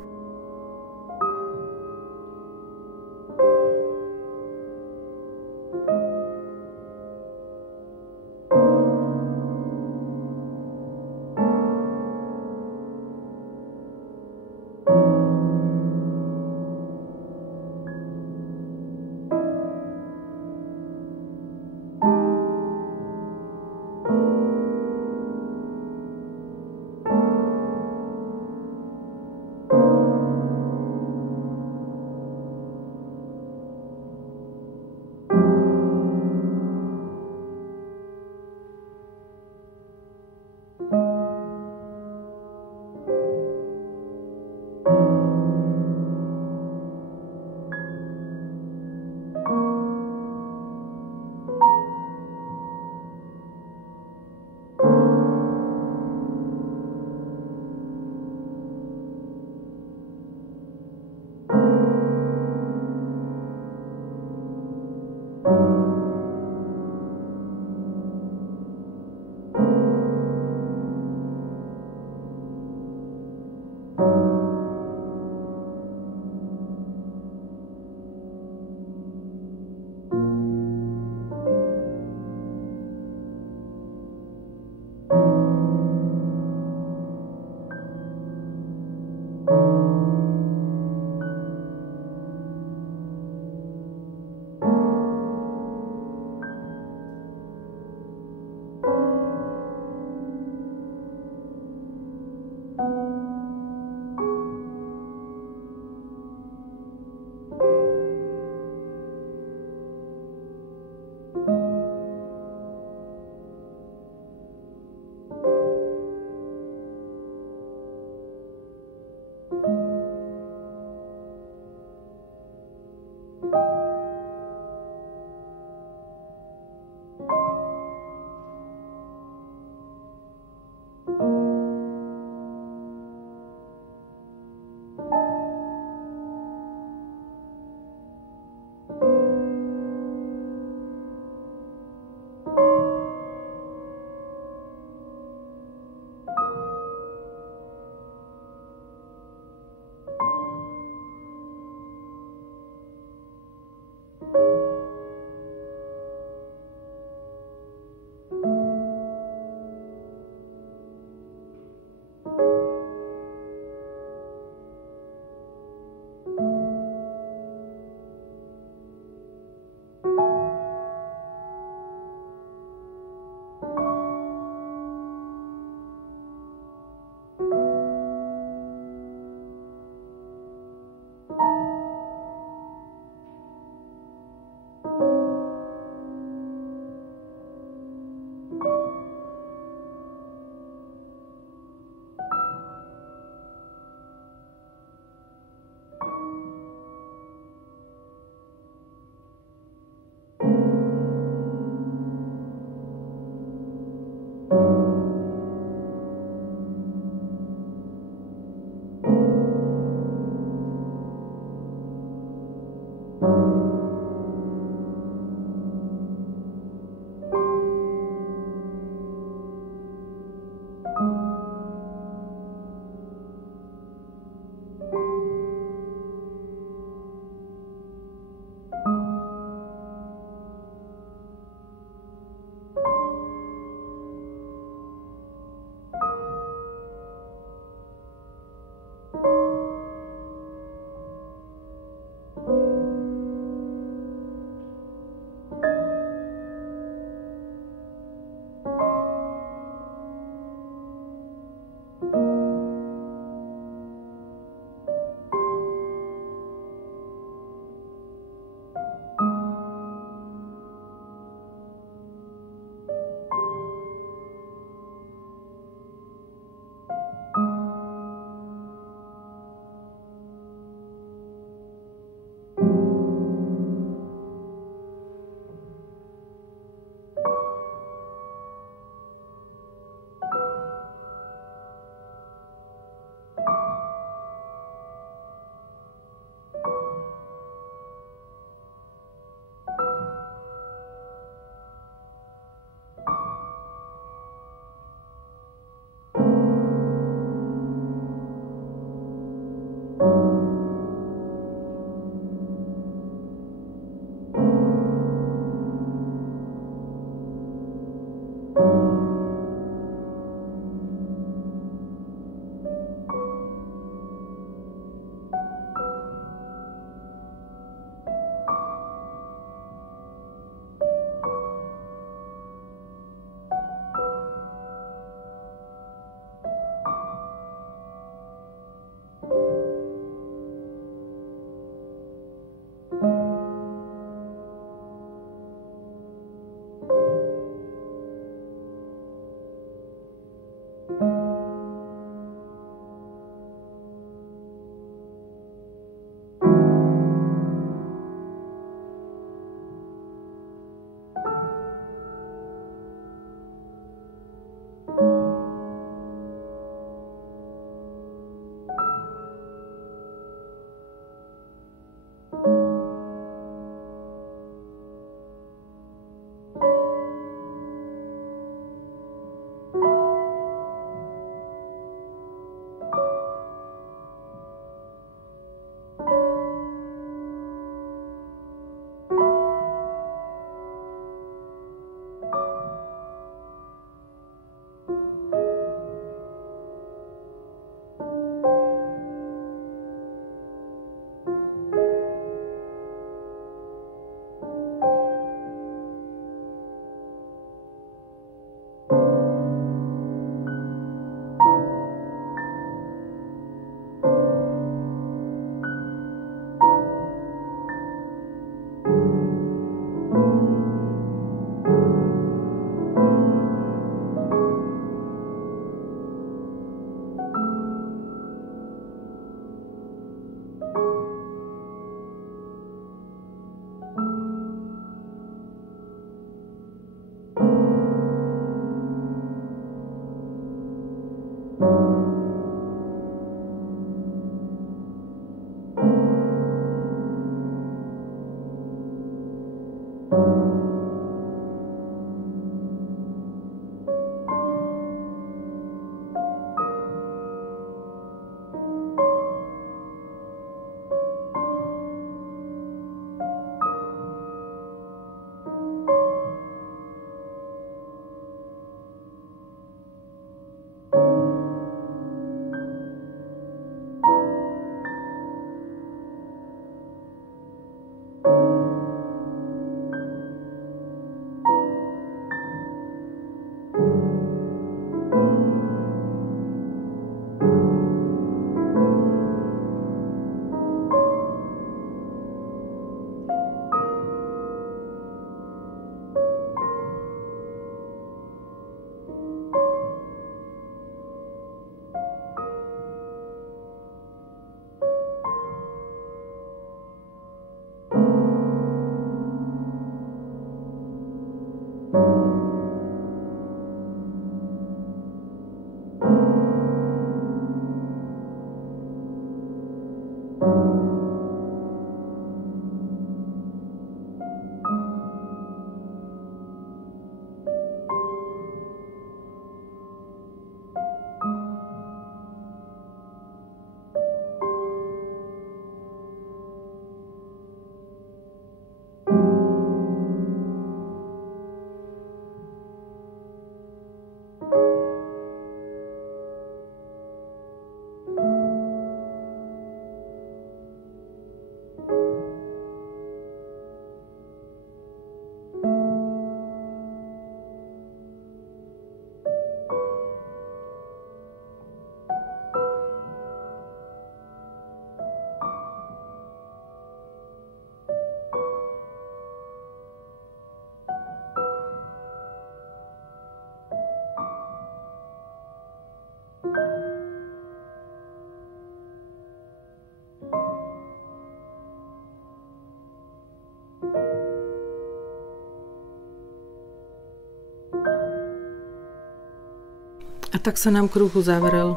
A tak sa nám kruh uzavrel.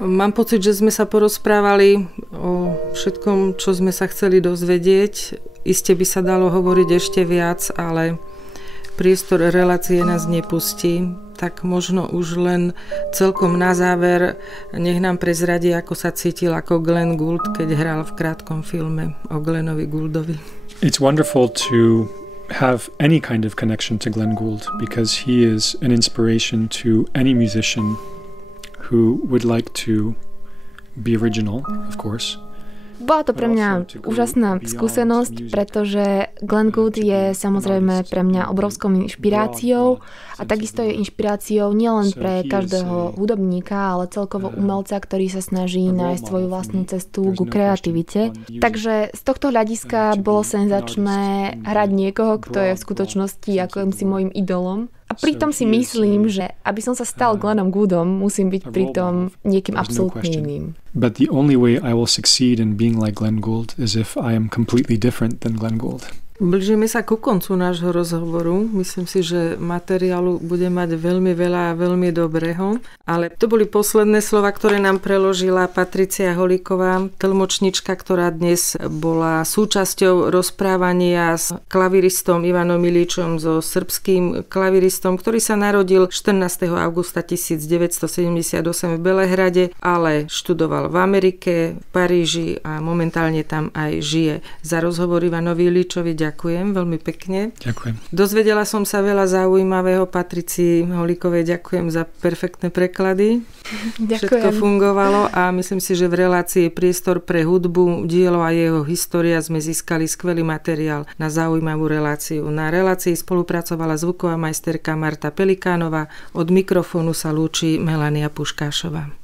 Mám pocit, že sme sa porozprávali o všetkom, čo sme sa chceli dozvedieť. Iste by sa dalo hovoriť ešte viac, ale priestor relácie nás nepustí. Tak možno už len celkom na záver nech nám prezradí, ako sa cítil ako Glenn Gould, keď hral v krátkom filme o Glennovi Gouldovi. It's wonderful to have any kind of connection to Glenn Gould because he is an inspiration to any musician who would like to be original, of course. Bola to pre mňa úžasná skúsenosť, pretože Glenn Gould je samozrejme pre mňa obrovskou inšpiráciou a takisto je inšpiráciou nielen pre každého hudobníka, ale celkovo umelca, ktorý sa snaží nájsť svoju vlastnú cestu ku kreativite. Takže z tohto hľadiska bolo senzačné hrať niekoho, kto je v skutočnosti ako si môjim idolom. A pritom si myslím, že aby som sa stal Glennom Gouldom, musím byť pritom niekým absolútne iným. But the only way I will succeed in being like Glenn Gould is if I am completely different than Glenn Gould. Blížime sa ku koncu nášho rozhovoru. Myslím si, že materiálu bude mať veľmi veľa a veľmi dobrého. Ale to boli posledné slova, ktoré nám preložila Patricia Holíková, tlmočnička, ktorá dnes bola súčasťou rozprávania s klaviristom Ivanom Ilíčom, so srbským klaviristom, ktorý sa narodil 14. augusta 1978 v Belehrade, ale študoval v Amerike, v Paríži a momentálne tam aj žije. Za rozhovor Ivanovi Ilíčovi ďakujem veľmi pekne. Ďakujem. Dozvedela som sa veľa zaujímavého. Patricii Holíkovej ďakujem za perfektné preklady. Ďakujem. Všetko fungovalo a myslím si, že v relácii Priestor pre hudbu, dielo a jeho história sme získali skvelý materiál na zaujímavú reláciu. Na relácii spolupracovala zvuková majsterka Marta Pelikánová. Od mikrofónu sa lúči Melania Puškášová.